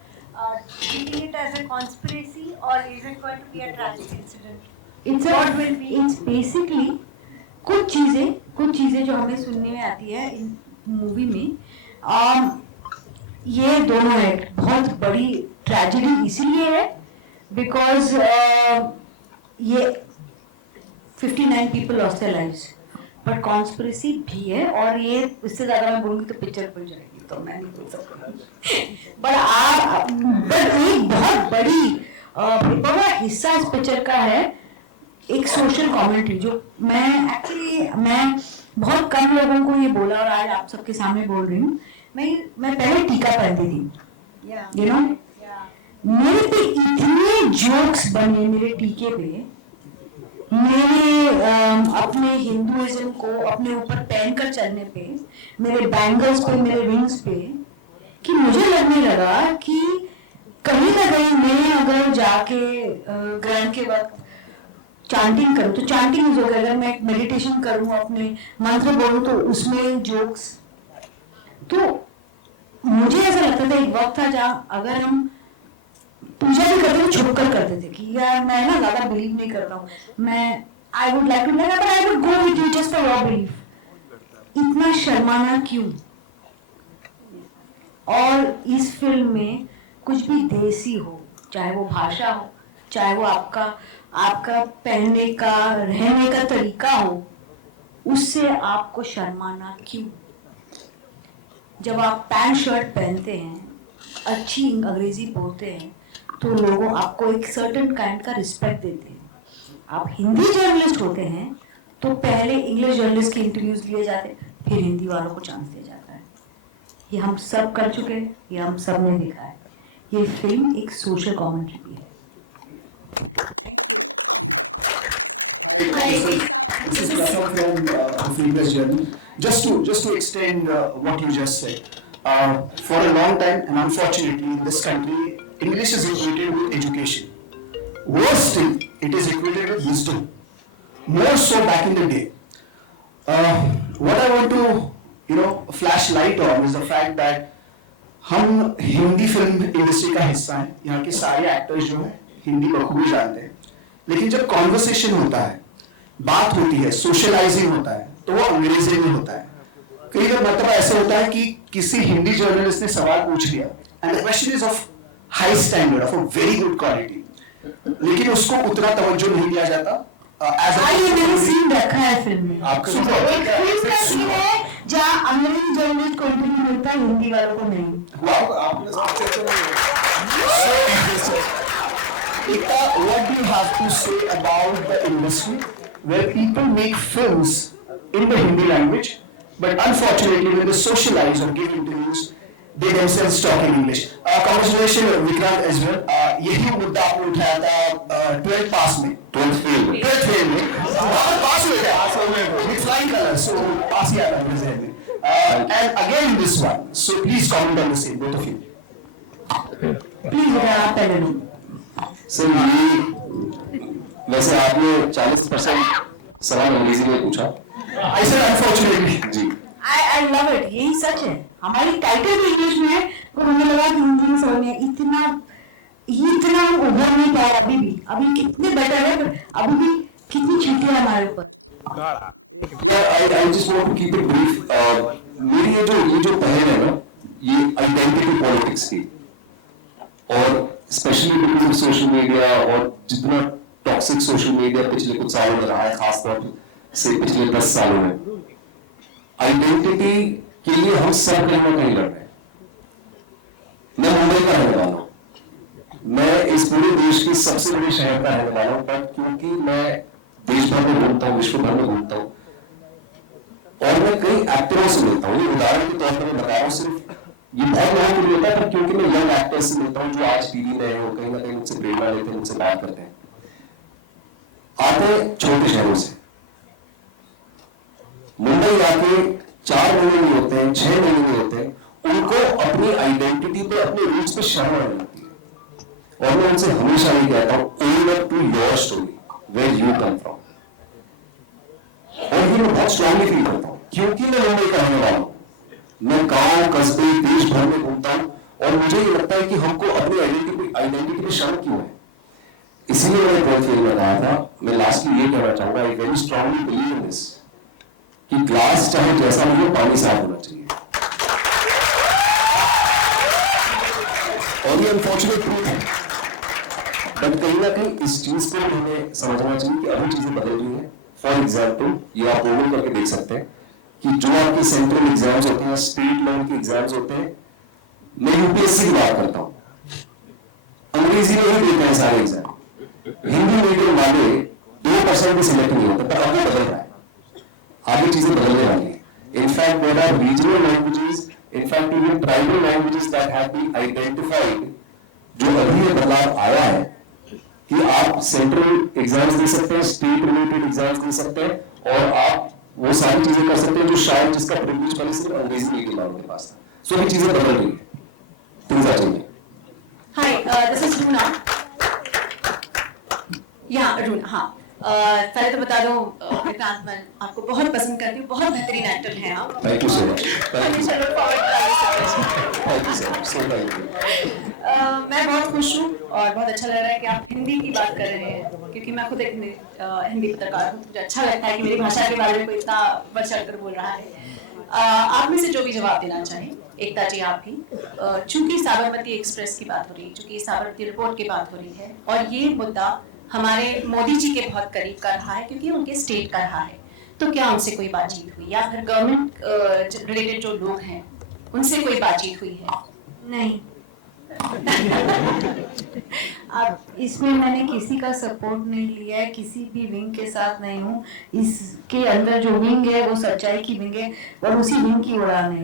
treating it as a conspiracy or is it going to be a tragic incident? What will be? It's basically कुछ चीजें जो हमें सुनने में आती है इन मूवी में, ये दोनों है बहुत बड़ी ट्रेजेडी इसीलिए है बिकॉज ये 59 people lost their lives. But conspiracy भी है और ये इससे ज्यादा मैं बोलूंगी तो पिक्चर खुल जाएगी, तो मैं नहीं बोल सकता। बट एक बहुत बड़ा हिस्सा इस पिक्चर का है एक सोशल कमेंट्री, जो मैं बहुत कम लोगों को ये बोला और आज आप सबके सामने बोल रही हूँ। मैं पहले टीका पहनती थी, मेरे पे इतने जोक्स बने मेरे टीके पे, मेरे अपने हिंदुइज्म को अपने ऊपर पहन कर चलने पे, मेरे बैंगल्स पे, मेरे रिंग्स पे, कि मुझे लगने लगा कि कहीं ना कहीं मैं अगर जाके ग्रहण के वक्त चांटिंग करूं तो चांटिंग ही होगा, अगर मैं मेडिटेशन करूं अपने मंत्र पढ़ूं तो उसमें जोक्स। तो मुझे ऐसा लगता था एक वक्त था जहाँ अगर हम पूजा भी करते तो छुप कर करते थे कि यार मैं ना ज्यादा बिलीव नहीं करता हूँ, मैं I would like to but I would go with you just for your belief. इतना शर्माना क्यों? और इस फिल्म में कुछ भी देसी हो, चाहे वो भाषा हो, चाहे वो आपका पहनने का रहने का तरीका हो, उससे आपको शर्माना क्यों? जब आप पैंट शर्ट पहनते हैं, अच्छी अंग्रेजी बोलते हैं, तो लोगों आपको एक सर्टेन काइंड का रिस्पेक्ट देते हैं। आप हिंदी जर्नलिस्ट होते हैं तो पहले इंग्लिश जर्नलिस्ट के इंटरव्यूज लिए जाते, फिर हिंदी वालों को चांस दिया जाता है। ये हम सब कर चुके हैं, ये हम सब ने देखा है। ये फिल्म एक सोशल कमेंट्री है। Thank you. This is Latan from Free Press Journal. Just to extend what you just said. For a long time, and unfortunately in this country, English is equated with education. Worse still, it is equated with wisdom. More so back in the day. What I want to, flash light on is the fact that हम Hindi film industry का हिस्सा हैं। यहाँ के सारे actors जो हैं हिंदी बखूबी जानते हैं, लेकिन जब कॉन्वर्सेशन होता है, बात होती है, सोशलाइजिंग होता है, तो वो अंग्रेजी में होता है। कई मतलब ऐसा होता है कि किसी हिंदी जर्नलिस्ट ने सवाल पूछ लिया and the question is of high standard, of a very good quality, लेकिन उसको उतना तवज्जो नहीं दिया जाता। ये मैंने सीन रखा है फिल्म में। एक फिल्म का सीन है जहाँ अंग्रेजी जर्नलिस्ट को इंटरव्यू मिलता है, हिंदी वालों को नहीं। What we have to say about the industry, where people make films in the Hindi language, but unfortunately when they socialize or give interviews, they themselves talk in English. Congratulations Vikrant as well. यही मुद्दा आपने उठाया था 12th पास में, 12th fail में, और पास में it's flying colors, so पास ही आता है मेरे ज़हन में. And again in this one, so please comment on the same, both of you. Sir वैसे आपने 40% सवाल अंग्रेजी में पूछा। I said unfortunately. Ji. I love it. यही सच है। हमारी टाइटल भी इंग्लिश में है, तो मुझे लगा कि हिंदी में समझ में इतना हम उभर नहीं पाए अभी भी। अभी कितने बेटर है, बट अभी भी कितनी छुट्टियां हमारे ऊपर। Yeah, I just want to keep it brief. मेरी ये जो पहल है ना, ये आइडेंटिटी पॉलिटिक्स की, और specially because of social media और जितना टॉक्सिक सोशल मीडिया पिछले कुछ सालों में रहा है, खासतौर से पिछले 10 सालों में, आइडेंटिटी के लिए हम सब कहीं ना कहीं लड़ रहे हैं। मैं मुंबई का रहने वाला हूँ, मैं इस पूरे देश के सबसे बड़े शहर का रहने वाला हूँ, बट क्योंकि मैं देश भर में घूमता हूँ, विश्व भर में घूमता हूँ, और मैं कई एक्टरों से मिलता हूँ। ये उदाहरण के तौर पर मैं बता रहा हूँ, सिर्फ ये बहुत लोगों के लिए होता है, पर क्योंकि मैं यंग एक्टर से मिलता हूँ जो आज टीवी में है और कहीं ना कहीं मुझसे प्रेरणा लेते हैं, मुझसे बात करते हैं, आते छोटे शहरों से, मुंबई आके 4 महीने नहीं होते हैं, 6 महीने नहीं होते हैं, उनको अपनी आइडेंटिटी पे, अपने रूट्स पे शर्म आने लगती है। और मैं उनसे हमेशा ये कहता हूँ, own up to your story, where you come from. और ये मैं बहुत स्ट्रांगली फील करता हूँ, क्योंकि मैं मुंबई का रहने वाला हूँ, मैं गांव कस्बे देश भर में घूमता हूँ, और मुझे ये लगता है कि हमको अपनी आइडेंटिटी पे शर्म क्यों है। इसीलिए मैंने 12th फेल में कहा था। मैं लास्टली ये कहना चाहूंगा, I very strongly believe in this, कि ग्लास चाहे जैसा भी हो, पानी साफ होना चाहिए। और कहीं ना कहीं इस चीज को भी हमें समझना चाहिए कि अभी चीजें बदल रही हैं। फॉर एग्जाम्पल, ये आप गूगल करके देख सकते हैं कि जो आपकी सेंट्रल एग्जाम्स होते हैं, स्टेट लेवल के एग्जाम्स होते हैं, मैं यूपीएससी की बात करता हूँ, अंग्रेजी में ही देते हैं सारे एग्जाम। हिंदी मीडियम वाले 2% भी सिलेक्ट नहीं होता, पर अब वो बदल रहा है, आगे चीजें बदलने वाली है। In fact there are regional languages, in fact even tribal languages that have been identified. जो अभी ये बदलाव आया है कि आप सेंट्रल एग्जाम्स दे सकते हैं, स्टेट रिलेटेड एग्जाम्स दे सकते हैं, और आप वो सारी चीजें कर सकते हैं जो शायद जिसका प्रिविलेज पहले सिर्फ अंग्रेजी मीडियम वालों के पास था। सो अभी चीजें बदल रही है, things are changing. Hi, this is Runa. हाँ, पहले तो बता दो विक्रांत, मैं आपको बहुत पसंद करती हूँ, बहुत बेहतरीन एक्टर हैं आप। Thank you so much. मैं बहुत खुश हूँ और बहुत अच्छा लग रहा है कि आप हिंदी की बात कर रहे हैं, क्योंकि मैं खुद एक हिंदी पत्रकार हूँ। मुझे अच्छा लगता है कि मेरी भाषा के बारे में कोई इतना बढ़ चढ़कर बोल रहा है। आप में से जो भी जवाब देना चाहे, एकता जी आप थी। चूंकि साबरमती एक्सप्रेस की बात हो रही है, चूंकि साबरमती रिपोर्ट की बात हो रही है, और ये मुद्दा हमारे मोदी जी के बहुत करीब का रहा है, क्योंकि उनके स्टेट का रहा है, तो क्या उनसे कोई बातचीत हुई, या फिर गवर्नमेंट रिलेटेड जो लोग हैं उनसे कोई बातचीत हुई है? नहीं। अब इसमें मैंने किसी का सपोर्ट नहीं लिया है, किसी भी विंग के साथ नहीं हूँ। इसके अंदर जो विंग है वो सच्चाई की विंग है, और उसी विंग की उड़ान है।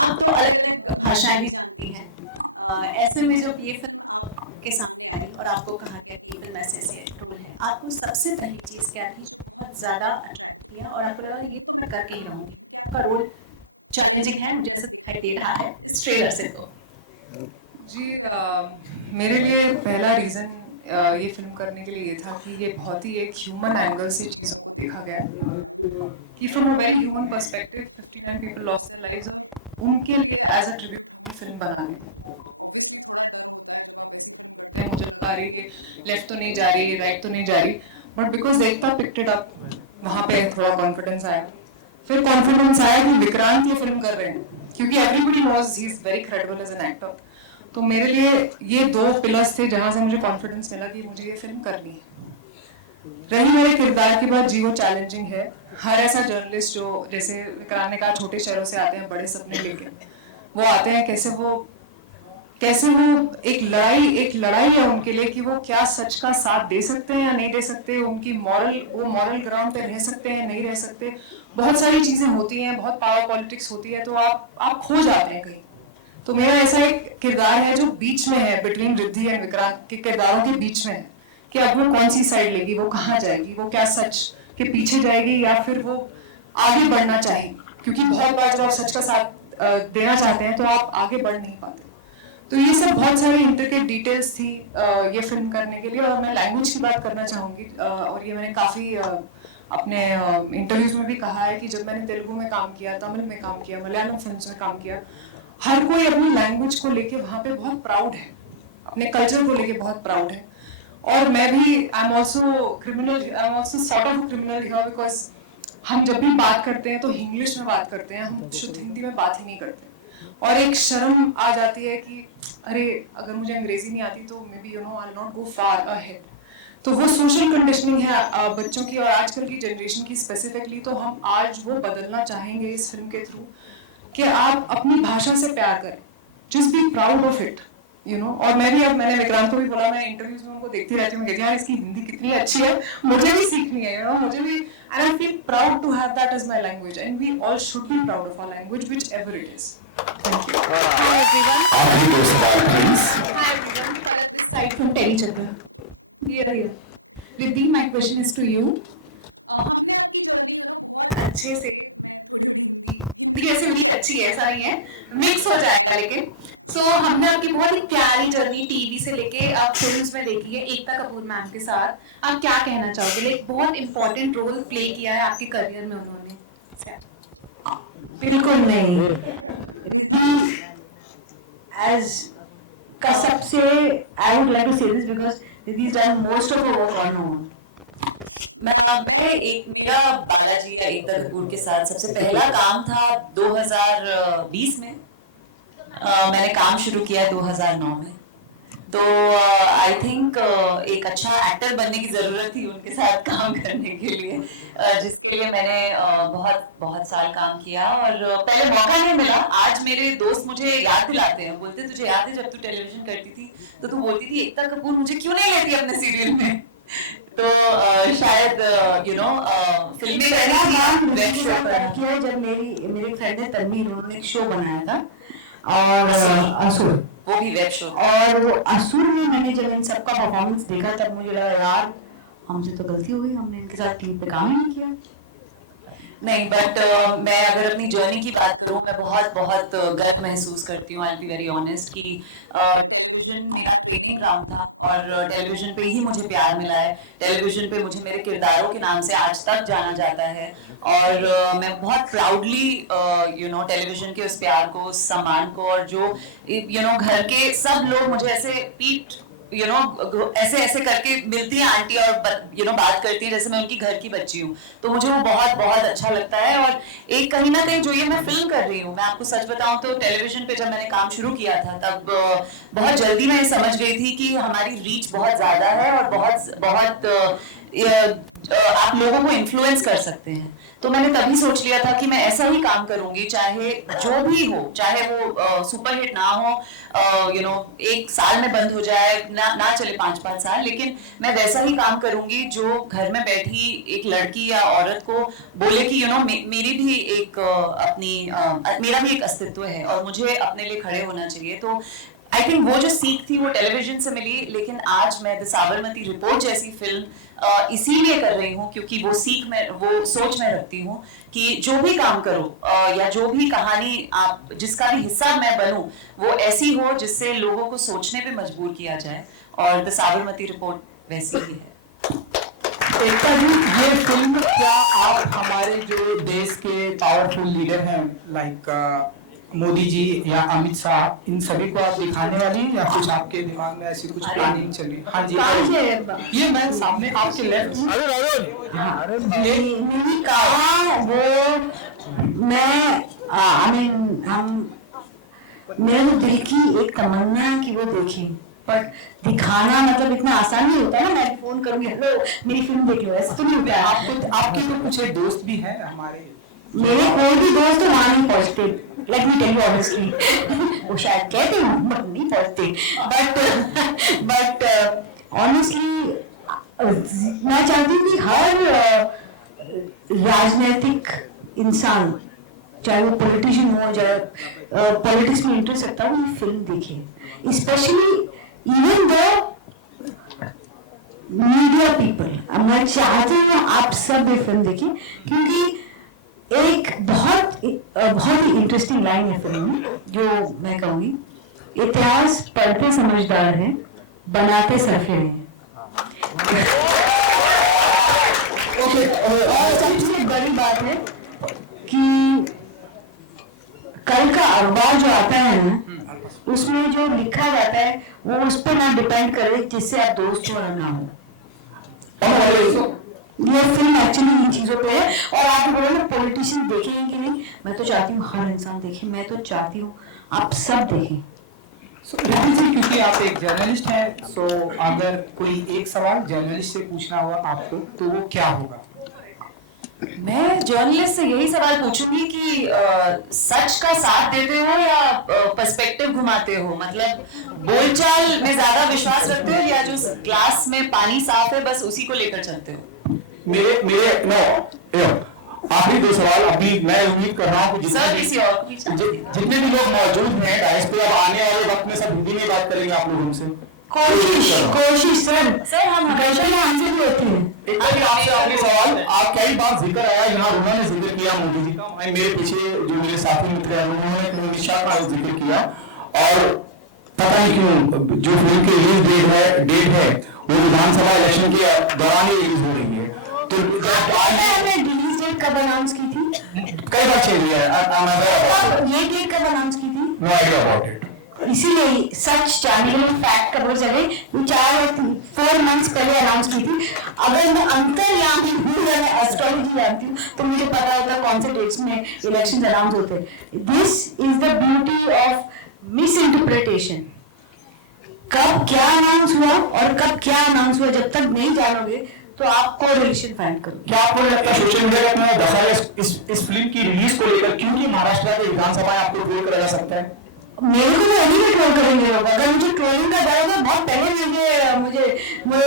आप तो अलग अलग भाषाएं भी जानती हैं, ऐसे में जब ये फिल्म आपके सामने आई और आपको कहा गया कि ये फिल्म ऐसे रोल है, आपको सबसे पहली चीज़ क्या थी जो बहुत ज़्यादा अट्रैक्ट किया और आपको लगा ये तो मैं कर ही रहूँगी, क्योंकि आपका रोल चैलेंजिंग है, मुझे ऐसा दिखाई दे रहा है इस ट्रेलर से? तो जी मेरे लिए पहला रीज़न ये फिल्म करने के लिए ये था कि ये बहुत ही एक ह्यूमन एंगल से चीज़ों को देखा गया कि from a very human perspective 59 people lost their lives और उनके लिए एज अ ट्रिब्यूट हम ये फिल्म बना लें। ऑब्वियसली थोड़ा डर होता है जब आप ऐसी फिल्म करते हैं, मुझे लगा अरे ये लेफ्ट तो नहीं जा रही, ये राइट तो नहीं जा रही, but because Ekta picked it up वहाँ पे थोड़ा कॉन्फिडेंस आया। फिर कॉन्फिडेंस आया कि विक्रांत ये फिल्म कर रहे हैं, क्योंकि everybody knows he is very credible as an actor. तो मेरे लिए ये दो पिलर्स थे जहां से मुझे कॉन्फिडेंस मिला कि मुझे ये फिल्म करनी है। रही मेरे किरदार की बात, जी वो चैलेंजिंग है। हर ऐसा जर्नलिस्ट जो, जैसे विक्रांत ने कहा, छोटे शहरों से आते हैं बड़े सपने लेकर, वो आते हैं कैसे वो एक लड़ाई है उनके लिए कि वो क्या सच का साथ दे सकते हैं या नहीं दे सकते, उनकी मॉरल ग्राउंड पे रह सकते हैं नहीं रह सकते, बहुत सारी चीजें होती हैं, बहुत पावर पॉलिटिक्स होती है, तो आप खो जाते हैं कहीं। तो मेरा ऐसा एक किरदार है जो बीच में है, बिटवीन रिद्धि एंड विक्रांत के किरदारों के बीच में है, कि अब वो कौन सी साइड लेगी, वो कहाँ जाएगी, वो क्या सच के पीछे जाएगी या फिर वो आगे बढ़ना चाहेगी, क्योंकि बहुत बार जब आप सच का साथ देना चाहते हैं तो आप आगे बढ़ नहीं पाते। तो ये सब बहुत सारी इंट्रिकेट डिटेल्स थी ये फिल्म करने के लिए। और मैं लैंग्वेज की बात करना चाहूंगी, और ये मैंने काफी अपने इंटरव्यूज में भी कहा है कि जब मैंने तेलुगु में काम किया, तमिल में काम किया, मलयालम फिल्म्स में काम किया, हर कोई अपनी लैंग्वेज को लेके वहाँ पे बहुत प्राउड है, अपने कल्चर को लेके बहुत प्राउड है। और मैं भी I am also sort of a criminal here, because हम जब भी बात करते हैं तो इंग्लिश में बात करते हैं, हम शुद्ध हिंदी में बात ही नहीं करते, और एक शर्म आ जाती है कि अरे अगर मुझे अंग्रेजी नहीं आती तो may be you know I will not go far ahead. तो वो सोशल कंडीशनिंग है बच्चों की और आजकल की जनरेशन की स्पेसिफिकली, तो हम आज वो बदलना चाहेंगे इस फिल्म के थ्रू कि आप अपनी भाषा से प्यार करें, just be proud of it, you know. और मैं भी, अब मैंने विक्रांत को भी बोला, मैं इंटरव्यूज में उनको देखती रहती हूँ, मैं कहती हूँ यार इसकी हिंदी कितनी अच्छी है, मुझे भी सीखनी है, यू नो, मुझे भी, and I feel proud to have that as my language, and we all should be proud of our language whichever it is. This side from Telechaitra. Here. Riddhi, my question is to you. हमने आपकी journey you know बहुत अच्छे से, मैं थोड़ी हिंदी वैसे मेरी अच्छी है, ऐसा नहीं है, मिक्स हो जाएगा, लेकिन हमने आपकी बहुत ही प्यारी जर्नी टीवी से लेके आप फिल्म्स में देखी है एकता कपूर मैम के साथ। आप क्या कहना चाहोगे? लाइक बहुत इंपॉर्टेंट रोल प्ले किया है आपके करियर में उन्होंने। बिल्कुल नहीं, रिद्धि एज का सबसे, आई वुड लाइक टू से this because Riddhi done most of her work on her own. मेरा बालाजी या एकता कपूर के साथ सबसे पहला काम था 2020 में। मैंने काम शुरू किया 2009 में। तो आई थिंक एक अच्छा एक्टर बनने की जरूरत थी उनके साथ काम करने के लिए, जिसके लिए मैंने बहुत साल काम किया और पहले मौका नहीं मिला। आज मेरे दोस्त मुझे याद दिलाते हैं, बोलते तुझे याद है जब तू टेलीविजन करती थी तो तू बोलती थी एकता कपूर मुझे क्यों नहीं लेती अपने सीरियल में। तो शायद यू नो फिल्में किया। जब मेरी फ्रेंड है तन्वीर, उन्होंने एक शो बनाया था और असुर, वो भी वेब शो, और वो असुर में मैंने जब इन सबका परफॉर्मेंस देखा तब मुझे लगा यार हमसे तो गलती हो गई, हमने इनके साथ टीम पे काम ही नहीं किया। नहीं, बट मैं अगर अपनी जर्नी की बात करूं, मैं बहुत गर्व महसूस करती हूँ, I will be very honest, कि टेलीविजन मेरा ट्रेनिंग ग्राउंड था और टेलीविजन पे ही मुझे प्यार मिला है। टेलीविजन पे मुझे मेरे किरदारों के नाम से आज तक जाना जाता है और मैं बहुत प्राउडली यू नो टेलीविजन के उस प्यार को, उस सम्मान को, और जो यू नो घर के सब लोग मुझे ऐसे पीठ यू नो ऐसे करके मिलती है आंटी और यू नो बात करती है जैसे मैं उनकी घर की बच्ची हूँ, तो मुझे वो बहुत अच्छा लगता है। और एक कहीं ना कहीं जो ये मैं फिल्म कर रही हूँ, मैं आपको सच बताऊं तो टेलीविजन पे जब मैंने काम शुरू किया था तब बहुत जल्दी मैं समझ गई थी कि हमारी रीच बहुत ज्यादा है और बहुत आप लोगों को इन्फ्लुएंस कर सकते हैं। तो मैंने तभी सोच लिया था कि मैं ऐसा ही काम करूंगी, चाहे जो भी हो, चाहे वो सुपरहिट ना हो, यू नो 1 साल में बंद हो जाए, ना चले 5-5 साल, लेकिन मैं वैसा ही काम करूंगी जो घर में बैठी एक लड़की या औरत को बोले कि यू नो मेरी भी एक मेरा भी एक अस्तित्व है और मुझे अपने लिए खड़े होना चाहिए। तो आई थिंक वो जो सीख थी वो टेलीविजन से मिली, लेकिन आज मैं द साबरमती रिपोर्ट जैसी फिल्म इसीलिए कर रही हूँ क्योंकि वो सोच में रखती हूँ कि जो भी काम करो या जो भी कहानी आप जिसका भी हिस्सा मैं बनूं वो ऐसी हो जिससे लोगों को सोचने पे मजबूर किया जाए, और द साबरमती रिपोर्ट वैसी ही है। और हमारे जो देश के पावरफुल लीडर हैं लाइक मोदी जी या अमित शाह, इन सभी को आप दिखाने वाली है या कुछ आपके दिमाग में ऐसी कुछ प्लानिंग चले? हाँ जी, ये मैं सामने आपके लेफ्ट मैंने कहा वो मैं मेरे तो दिल की एक तमन्ना है कि वो देखें, बट दिखाना मतलब इतना आसान नहीं होता ना। मैं फोन करूँगी तो मेरी फिल्म देख लो, ऐसा तो नहीं होता है। आपके कुछ एक दोस्त भी हैं हमारे, मेरे कोई भी दोस्त तो वहाँ नहीं पहुँचते, let me tell you honestly. वो शायद कहते हो बट नहीं पहुँचते, बट ऑनेस्टली मैं चाहती हूँ कि हर राजनीतिक इंसान, चाहे वो पॉलिटिशियन हो, चाहे पॉलिटिक्स में इंटरेस्ट रखता है, वो ये फिल्म देखे, specially even the media people. मैं चाहती हूँ आप सब ये फिल्म देखें क्योंकि एक बहुत ही इंटरेस्टिंग लाइन है फिल्म में जो मैं कहूंगी, इतिहास पढ़ते समझदार हैं, बनाते सरफिरे हैं। ये बड़ी बात है कि कल का अखबार जो आता है ना, उसमें जो लिखा जाता है वो उस पर ना डिपेंड करे जिससे आप दोस्त हो ना हो। ये फिल्म एक्चुअली इन चीजों पे है। और आप बोलो ना पॉलिटिशियन देखेंगे कि नहीं, मैं तो चाहती हूँ हर इंसान देखे, मैं तो चाहती हूँ आप सब देखें। क्योंकि आप एक जर्नलिस्ट हैं, तो अगर कोई एक सवाल जर्नलिस्ट से पूछना होगा आपको तो वो क्या होगा? मैं जर्नलिस्ट से यही सवाल पूछूंगी कि सच का साथ देते हो या पर्सपेक्टिव घुमाते हो, मतलब बोलचाल में ज्यादा विश्वास रखते हो या जो ग्लास में पानी साफ है बस उसी को लेकर चलते हो? आखिरी 2 सवाल। अभी मैं उम्मीद कर रहा हूँ कि जितने भी लोग मौजूद हैं डायस पे, अब आने वाले वक्त में सब हिंदी में बात करेंगे आप लोग हमसे। कोशिश सर हम गलतियां हमसे भी होती हैं। आपसे आखिरी सवाल, आप कई बार जिक्र आया, यहाँ उन्होंने जिक्र किया मोदी जी का, मेरे पीछे जो मेरे साथी मित्र हैं उन्होंने अमित शाह का जिक्र किया, और पता नहीं क्यों जो फिल्म की रिलीज डेट है वो विधानसभा इलेक्शन के दौरान ही रिलीज हो रही है। तो हमने रिलीज डेट कब अनाउंस की थी? कई बार चेंज हुई है। ये डेट कब अनाउंस की थी? No idea about it. इसीलिए सच जानने के लिए फैक्ट का पता चले, ये 4 या 4 महीने पहले अनाउंस की थी। अगर मैं अंतर यहाँ भी मैं एस्ट्रोलॉजी जानती हूँ तो मुझे पता होता कौन से डेट्स में इलेक्शन अनाउंस होते हैं। This is the beauty of miss interpretation. कब क्या अनाउंस हुआ और कब क्या अनाउंस हुआ जब तक नहीं जानोगे तो आपको रिलेशन फाइंड करो। क्या आपको लगता है सोशल मीडिया का इतना दखल है इस फिल्म की रिलीज को लेकर? क्योंकि महाराष्ट्र के विधानसभा में आपको ट्रोल करा जा सकता है। मेरे को तो यही में ट्रोल करेंगे लोग। अगर मुझे ट्रोलिंग का डर होगा, बहुत पहले मुझे वो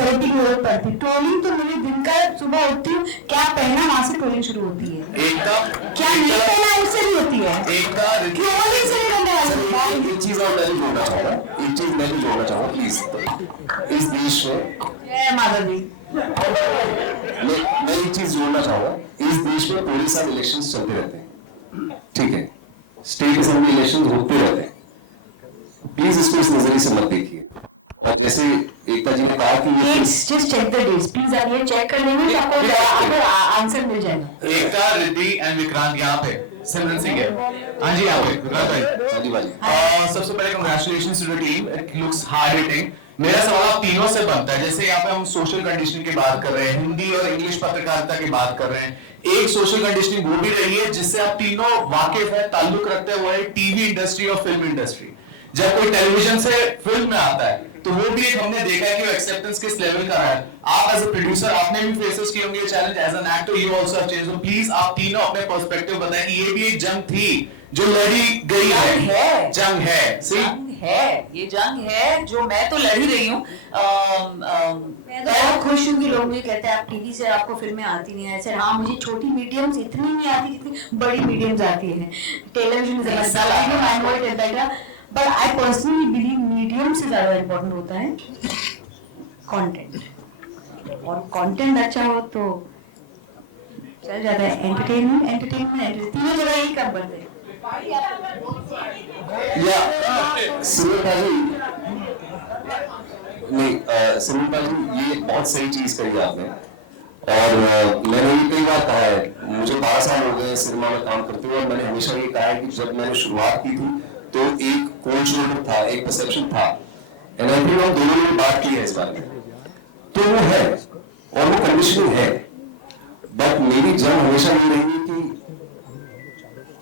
थेरेपी की जरूरत पड़ती। ट्रोलिंग तो मेरे दिन का सुबह उठती हूँ, क्या पहना वहां से ट्रोलिंग शुरू होती है, क्या नहीं पहना उससे भी होती है। ट्रोलिंग से नहीं बनने वाली। एक चीज और मैं भी बोलना चाहूंगा, एक चीज मैं भी बोलना चाहूंगा प्लीज। इस देश में मैं एक चीज जोड़ना चाहूंगा, इस देश में पुलिस एंड इलेक्शंस चलते रहते हैं, ठीक है, स्टेट असेंबली इलेक्शंस होते रहते हैं, प्लीज इसको इस नजरिए से मत देखिए। और जैसे एकता जी ने कहा कि just check the days please, आप ये चेक कर लेंगे तो आपको आंसर मिल जाएगा। एकता, रिद्धि एंड विक्रांत यहाँ पे, सिमरन सिंह है, हाँ जी यहाँ पे। सबसे पहले congratulations to the team, it looks hard hitting. मेरा सवाल आप तीनों से बनता है, जैसे यहाँ पे हम सोशल कंडीशनिंग की बात कर रहे हैं, हिंदी और इंग्लिश पत्रकारिता की बात कर रहे हैं, एक सोशल कंडीशनिंग वो भी रही है जिससे आप तीनों वाकिफ हैं, ताल्लुक रखते हुए टीवी इंडस्ट्री और फिल्म इंडस्ट्री। जब कोई टेलीविजन से फिल्म में आता है तो वो भी एक हमने देखा कि वो एक्सेप्टेंस किस लेवल का रहा है। आप एज अ प्रोड्यूसर आपने भी फेसेस किए होंगे challenge, as an actor you also have change. तो प्लीज आप तीनों अपने पर्सपेक्टिव बताएं कि ये भी एक जंग थी जो लड़ी गई है। जंग है, ये जंग है जो मैं तो लड़ ही रही हूँ। मैं बहुत खुश हूँ कि लोग मुझे कहते हैं आप टीवी से आपको फिल्में आती नहीं है। हाँ, मुझे छोटी मीडियम इतनी नहीं आती जितनी बड़ी मीडियम्स आती है। टेलीविजन में समझता हूँ, I know it better, but I personally believe medium से ज्यादा इम्पोर्टेंट होता है कंटेंट, और कंटेंट अच्छा हो तो ज्यादा एंटरटेनमेंट तीनों जगह यही काम करते हैं। सिमरन बाजी, ये बहुत सही चीज कही आपने, और मैंने ये कई बार कहा है, मुझे 12 साल हो गए सिनेमा में काम करते हुए, और मैंने हमेशा ये कहा है कि जब मैंने शुरुआत की थी तो एक ओल्ड जो था, एक परसेप्शन था, एंड आई थिंक आप दोनों ने बात की है इस बात में, तो वो है और वो कंडीशनिंग है। बट मेरी जंग हमेशा ये रही है कि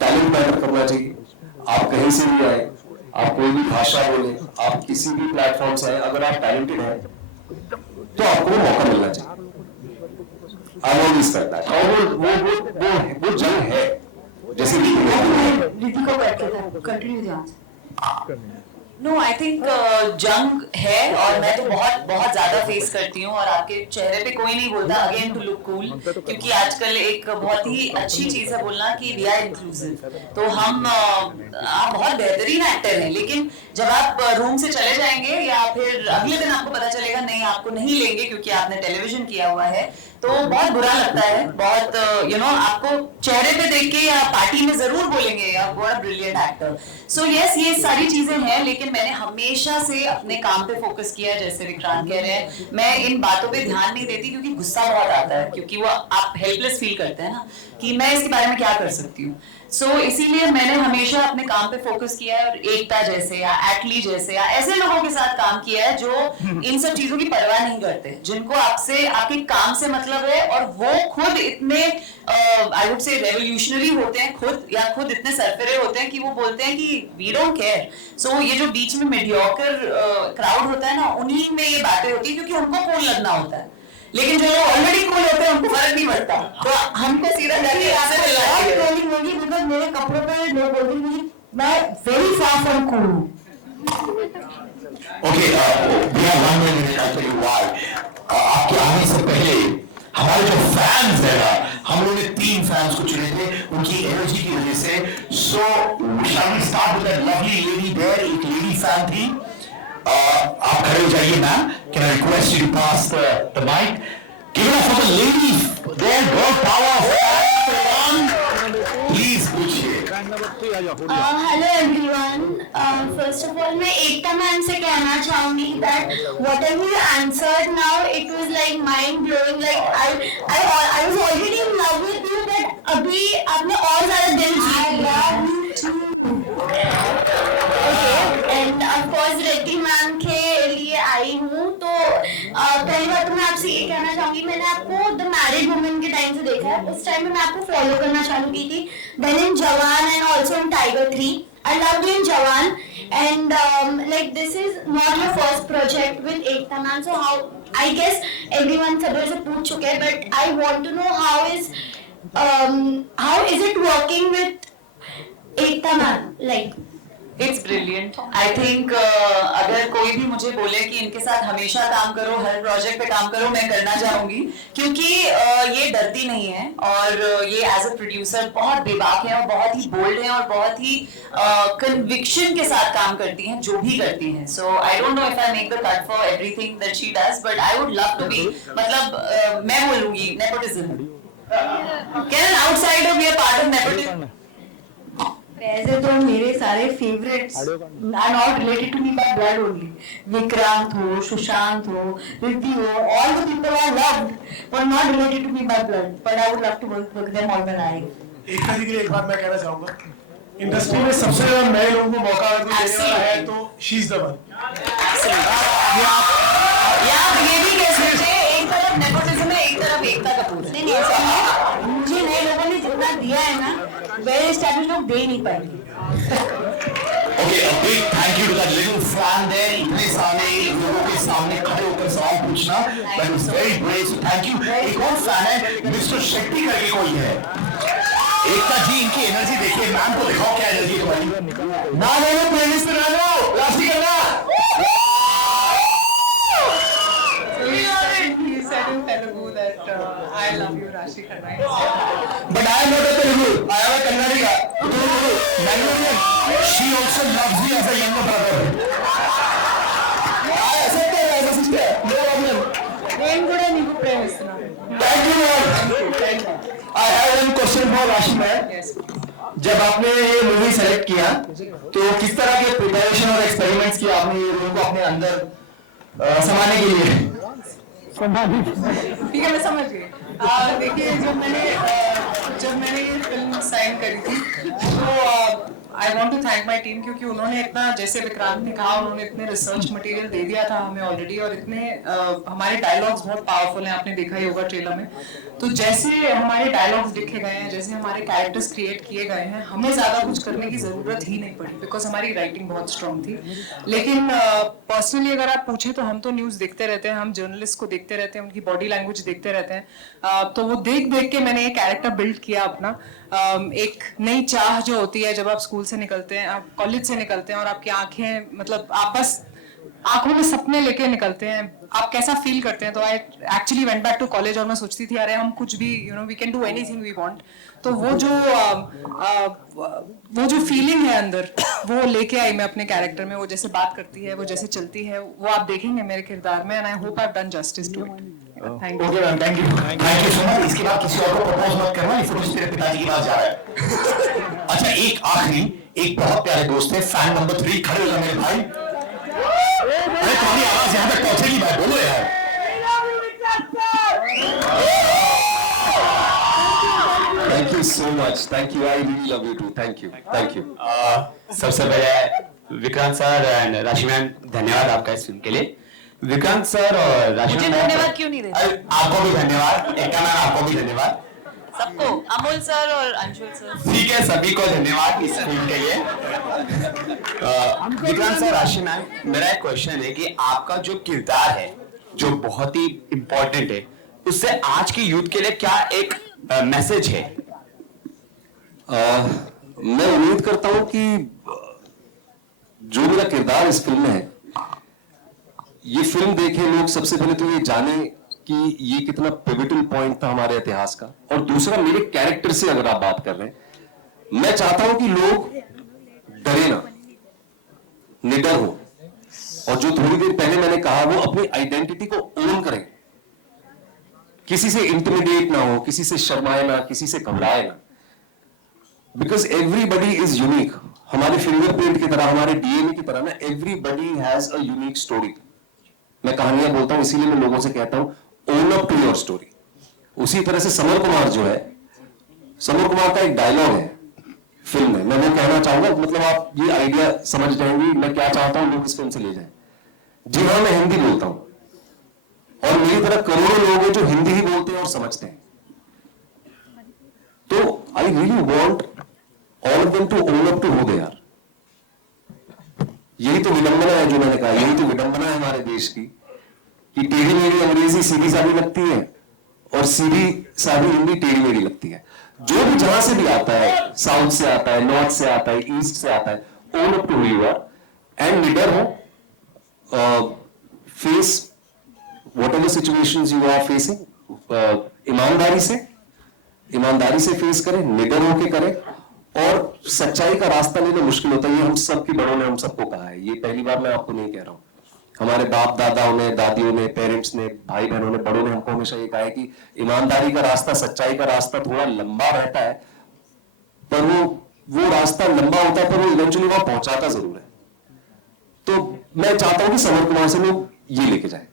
टैलेंट मैटर करना चाहिए। आप कहीं से भी आए, आप कोई भी भाषा बोले, आप किसी भी प्लेटफॉर्म से आए, अगर आप टैलेंटेड हैं तो आपको वो मौका मिलना चाहिए। आई वॉन्ट दिस दैट, और वो जंग है। जैसे नो, आई थिंक जंग है, और मैं तो बहुत ज्यादा फेस करती हूँ, और आपके चेहरे पे कोई नहीं बोलता अगेन लुक कूल, क्योंकि आजकल एक बहुत ही अच्छी चीज है बोलना कि वी आर इंक्लूसिव। तो हम आप बहुत बेहतरीन एक्टर हैं, लेकिन जब आप रूम से चले जाएंगे या फिर अगले दिन आपको पता चलेगा नहीं आपको नहीं लेंगे क्योंकि आपने टेलीविजन किया हुआ है, तो बहुत बुरा लगता है। बहुत आपको चेहरे पे देख के या पार्टी में जरूर बोलेंगे आप what a brilliant actor. So yes, ये सारी चीजें हैं, लेकिन मैंने हमेशा से अपने काम पे फोकस किया। जैसे विक्रांत कह रहे हैं, मैं इन बातों पे ध्यान नहीं देती क्योंकि गुस्सा बहुत आता है, क्योंकि वो आप हेल्पलेस फील करते हैं ना कि मैं इसके बारे में क्या कर सकती हूँ। सो इसीलिए मैंने हमेशा अपने काम पे फोकस किया है, और एकता जैसे या एटली जैसे या ऐसे लोगों के साथ काम किया है जो इन सब चीजों की परवाह नहीं करते, जिनको आपसे आपके काम से मतलब है, और वो खुद इतने आई वुड से रेवोल्यूशनरी होते हैं खुद इतने सरफरे होते हैं कि वो बोलते हैं कि वी डोंट केयर। सो ये जो बीच में मीडियोकर क्राउड होता है ना, उन्हीं में ये बातें होती है क्योंकि उनको कूल लगना होता है, लेकिन जो लोग ऑलरेडी कूल होते हैं उनको फर्क नहीं पड़ता। तो हमको सीधा जाके आपसे मिलना चाहिए। कूलिंग होगी बिकॉज मेरे कपड़ों पे लोग बोलते हैं कि मुझे मैं वेरी फार फ्रॉम कूल हूँ। ओके, भैया 1 मिनट निकाल के आपके आने से पहले हमारे जो फैंस है ना, हम लोगों ने 3 फैंस को चुने थे उनकी एनर्जी की वजह से। So shall we start with that lovely lady there, एक लेडी फैन थी। आप खड़े हो जाइए ma'am, can I request you pass the mic, give it up for the lady there, girl power, please पूछिए। Hello everyone, first of all मैं Ekta ma'am से कहना चाहूंगी that whatever you answered now it was like mind blowing, like I was already in love with you, but अभी आपने और ज्यादा दिल जीत लिया। End of course Riddhi ma'am के लिए आई हूँ, तो पहली बात तो मैं आपसे ये कहना चाहूंगी, मैंने आपको द मैरिड वुमन के टाइम से देखा है, उस टाइम में मैं आपको फॉलो करना चालू की थी, देन इन जवान and also in tiger 3. I loved you in Jawan, and like this is not your first project with Ekta ma'am. So how, I guess everyone सब से पूछ चुके हैं, but I want to know how is it working with Ekta ma'am? Like it's brilliant. I think अगर कोई भी मुझे बोले कि इनके साथ हमेशा काम करो, हर प्रोजेक्ट पे काम करो, मैं करना चाहूंगी, क्योंकि ये डरती नहीं है, और ये एज अ प्रोड्यूसर बहुत बेबाक है और बहुत ही बोल्ड है और बहुत ही कन्विक्शन के साथ काम करती हैं जो भी करती हैं। So I don't know if I make the cut for everything that she does, but I would love to be, मतलब मैं बोलूंगी nepotism, we are outsider, we are part of nepotism. वैसे तो मेरे सारे favourites are not related to me by blood only, Vikrant हो, सुशांत हो, रिद्धि हो, all the people I loved were not related to me by blood, but I would love to work with them all my life. Ekta ji के लिए एक बात मैं कहना चाहूंगा, इंडस्ट्री में सबसे ज्यादा नए लोगों को मौका अगर कोई देने वाला है तो शी इज द वन। मुझे नए लोगों ने जितना दिया है ना, वेल एस्टैब्लिश्ड लोग दे नहीं पाएंगे। Okay, a big thank you to the little fan there. इतने सारे लोगों के सामने खड़े होकर सवाल पूछना, that was very brave. So thank you. एक और fan है, मिस्टर शेट्टी करके कोई है. देखिए, बाहर को दिखाओ क्या एनर्जी है तुम्हारी. हाँ मैडम, ट्रेनिंग से डालो, राशि के बाद. But I am not a Telugu. I am a Kannadiga. She also loves you as a younger brother. Thank you, Lord. I had a question for Rashi ma'am. जब आपने ये मूवी सेलेक्ट किया, तो किस तरह के प्रिपरेशन और experiments किया आपने ये रोल को अपने अंदर संभालने के लिए? I want to thank my team क्योंकि उन्होंने इतना, जैसे विक्रांत ने कहा, उन्होंने इतने रिसर्च मटेरियल दे दिया था हमें ऑलरेडी, और इतने हमारे डायलॉग्स बहुत पावरफुल हैं, आपने देखा ही होगा ट्रेलर में. तो जैसे हमारे डायलॉग्स लिखे गए हैं, जैसे हमारे कैरेक्टर्स क्रिएट किए गए हैं, हमें ज्यादा कुछ करने की जरूरत ही नहीं पड़ी बिकॉज हमारी राइटिंग बहुत स्ट्रॉन्ग थी. लेकिन पर्सनली अगर आप पूछे तो हम तो न्यूज देखते रहते हैं, हम जर्नलिस्ट को देखते रहते हैं, उनकी बॉडी लैंग्वेज देखते रहते हैं. तो वो देख देख के मैंने ये कैरेक्टर बिल्ड किया अपना. एक नई चाह जो होती है जब आप स्कूल से निकलते हैं, कॉलेज से निकलते हैं, और आपकी आंखें, मतलब आप बस आंखों में सपने लेके निकलते हैं, आप कैसा फील करते हैं. तो I actually went back to college और मैं सोचती थी अरे हम कुछ भी, you know, we can do anything we want. तो वो जो फीलिंग है अंदर, वो लेके आई मैं अपने कैरेक्टर में. वो जैसे बात करती है, वो जैसे चलती है, वो आप देखेंगे मेरे किरदार में. And I hope I have done justice. Okay ma'am, thank you so much. इसके बाद किसी और को प्रपोज मत करना, ये फुटेज तेरे पिताजी के पास जा रहा है. अच्छा, एक आखिरी, एक बहुत प्यारे दोस्त है, फैन नंबर 3, खड़े हो जाओ मेरे भाई. पहुंचेगी बात, बोलो यार. Thank you so much. Thank you. I really love you too. Thank you. Thank you. सबसे पहले विक्रांत सर एंड राशि मैम, धन्यवाद आपका इसके लिए. विक्रांत सर और राशि मैम, धन्यवाद क्यों नहीं देते? आपको भी धन्यवाद. एकता मैम, आपको भी धन्यवाद. अमोल सर और ठीक है, सभी को धन्यवाद इस फिल्म के लिए. हमको भी धन्यवाद. मेरा एक क्वेश्चन है कि आपका जो किरदार है, जो बहुत ही इम्पोर्टेंट है, उससे आज के यूथ के लिए क्या एक मैसेज है? मैं उम्मीद करता हूं कि जो मेरा किरदार इस फिल्म में है, ये फिल्म देखें लोग, सबसे पहले तो ये जाने कि ये कितना पिवटल पॉइंट था हमारे इतिहास का. और दूसरा, मेरे कैरेक्टर से अगर आप बात कर रहे हैं, मैं चाहता हूं कि लोग डरे ना, निडर हो, और जो थोड़ी देर पहले मैंने कहा, वो अपनी आइडेंटिटी को ओन करें. किसी से इंटिमिडेट ना हो, किसी से शर्माए ना, किसी से घबराए ना. Because everybody is unique. हमारे फिंगरप्रिंट की तरह, हमारे डीएनए की तरह ना, everybody has a unique story. मैं कहानियां बोलता हूं, इसीलिए मैं लोगों से कहता हूं own up to your story. उसी तरह से समर कुमार जो है, समर कुमार का एक डायलॉग है फिल्म में, मैं वो कहना चाहूंगा. मतलब आप ये आइडिया समझ जाएंगे मैं क्या चाहता हूं लोग इस फिल्म से ले जाए. जी हाँ, मैं हिंदी बोलता हूं, और मेरी तरह करोड़ों लोग हैं जो हिंदी ही बोलते हैं और समझते हैं. तो I really want all of them to own up to who they are. यही तो विडंबना है जो मैंने कहा, यही तो विडंबना है हमारे देश की, कि टेढ़ी मेढ़ी अंग्रेजी सीधी सादी लगती है और सीधी सादी हिंदी टेढ़ी मेढ़ी लगती है. जो भी जहां से भी आता है, साउथ से आता है, नॉर्थ से आता है, ईस्ट से आता है, own up to who you are and निडर हो. Face whatever situations you are facing, ईमानदारी से फेस करें, निडर होके करें. और सच्चाई का रास्ता लेना मुश्किल होता है, ये हम सबके बड़ों ने हम सबको कहा है. ये पहली बार मैं आपको नहीं कह रहा हूं. हमारे बाप दादाओं ने, दादियों ने, पेरेंट्स ने, भाई बहनों ने, बड़ों ने हमको हमेशा ये कहा है कि ईमानदारी का रास्ता, सच्चाई का रास्ता थोड़ा लंबा रहता है, पर वो रास्ता लंबा होता है, पर वो इवेंचुअली वहां पहुंचाता जरूर है. तो मैं चाहता हूं कि समर कुमार से लोग ये लेके जाए.